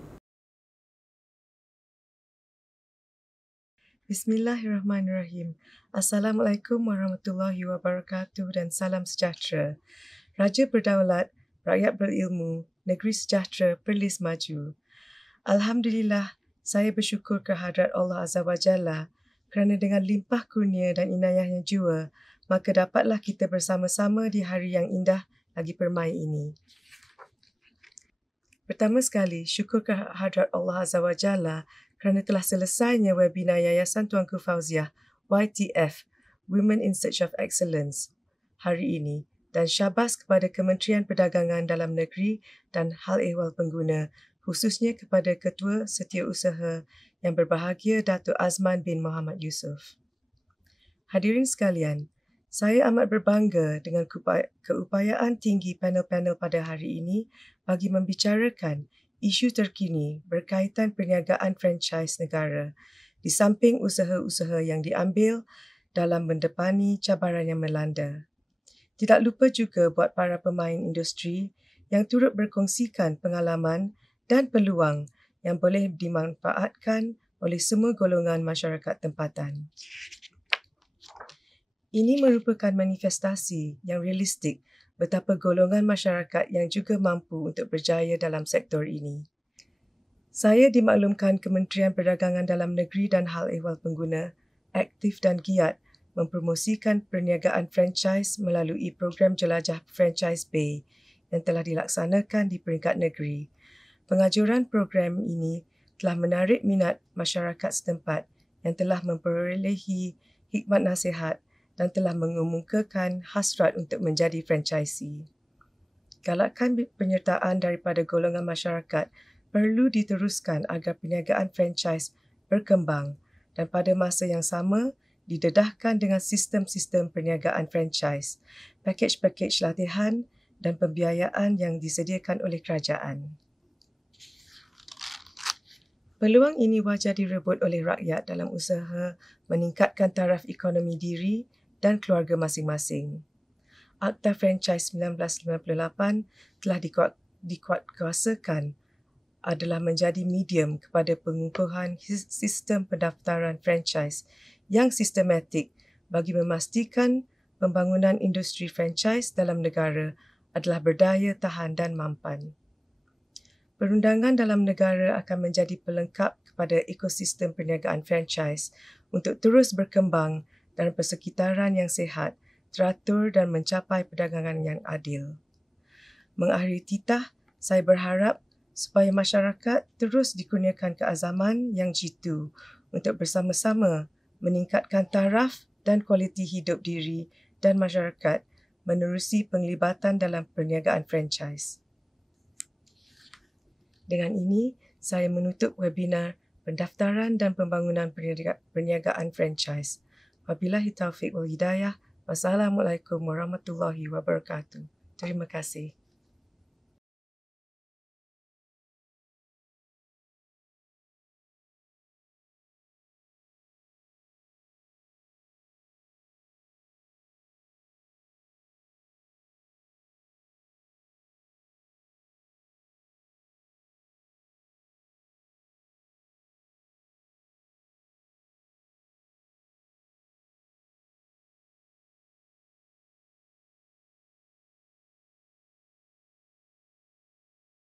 Bismillahirrahmanirrahim. Assalamualaikum warahmatullahi wabarakatuh dan salam sejahtera. Raja berdaulat, rakyat berilmu, negeri sejahtera, Perlis maju. Alhamdulillah, saya bersyukur kehadrat Allah Azza wa Jalla kerana dengan limpah kurnia dan inayahnya jua, maka dapatlah kita bersama-sama di hari yang indah lagi permai ini. Pertama sekali, syukur kehadrat Allah Azza wa Jalla kerana telah selesainya webinar Yayasan Tuanku Fauziah YTF, Women in Search of Excellence, hari ini, dan syabas kepada Kementerian Perdagangan Dalam Negeri dan Hal Ehwal Pengguna, khususnya kepada Ketua Setiausaha yang berbahagia Datuk Azman bin Muhammad Yusof. Hadirin sekalian, saya amat berbangga dengan keupayaan tinggi panel-panel pada hari ini bagi membicarakan isu terkini berkaitan perniagaan franchise negara di samping usaha-usaha yang diambil dalam mendepani cabaran yang melanda. Tidak lupa juga buat para pemain industri yang turut berkongsikan pengalaman dan peluang yang boleh dimanfaatkan oleh semua golongan masyarakat tempatan. Ini merupakan manifestasi yang realistik betapa golongan masyarakat yang juga mampu untuk berjaya dalam sektor ini. Saya dimaklumkan Kementerian Perdagangan Dalam Negeri dan Hal Ehwal Pengguna aktif dan giat mempromosikan perniagaan franchise melalui program Jelajah Franchise Bay yang telah dilaksanakan di peringkat negeri. Pengajuran program ini telah menarik minat masyarakat setempat yang telah memperolehi hikmat nasihat dan telah mengemukakan hasrat untuk menjadi franchisee. Galakan penyertaan daripada golongan masyarakat perlu diteruskan agar perniagaan franchise berkembang dan pada masa yang sama didedahkan dengan sistem-sistem perniagaan franchise, pakej-pakej latihan dan pembiayaan yang disediakan oleh kerajaan. Peluang ini wajar direbut oleh rakyat dalam usaha meningkatkan taraf ekonomi diri dan keluarga masing-masing. Akta Franchise 1998 telah dikuatkuasakan adalah menjadi medium kepada pengukuhan sistem pendaftaran franchise yang sistematik bagi memastikan pembangunan industri franchise dalam negara adalah berdaya tahan dan mampan. Perundangan dalam negara akan menjadi pelengkap kepada ekosistem perniagaan franchise untuk terus berkembang dalam persekitaran yang sihat, teratur dan mencapai perdagangan yang adil. Mengakhiri titah, saya berharap supaya masyarakat terus dikurniakan keazaman yang jitu untuk bersama-sama meningkatkan taraf dan kualiti hidup diri dan masyarakat menerusi penglibatan dalam perniagaan franchise. Dengan ini, saya menutup webinar pendaftaran dan pembangunan perniagaan franchise. Wabillahi taufiq wal hidayah. Wassalamualaikum warahmatullahi wabarakatuh. Terima kasih.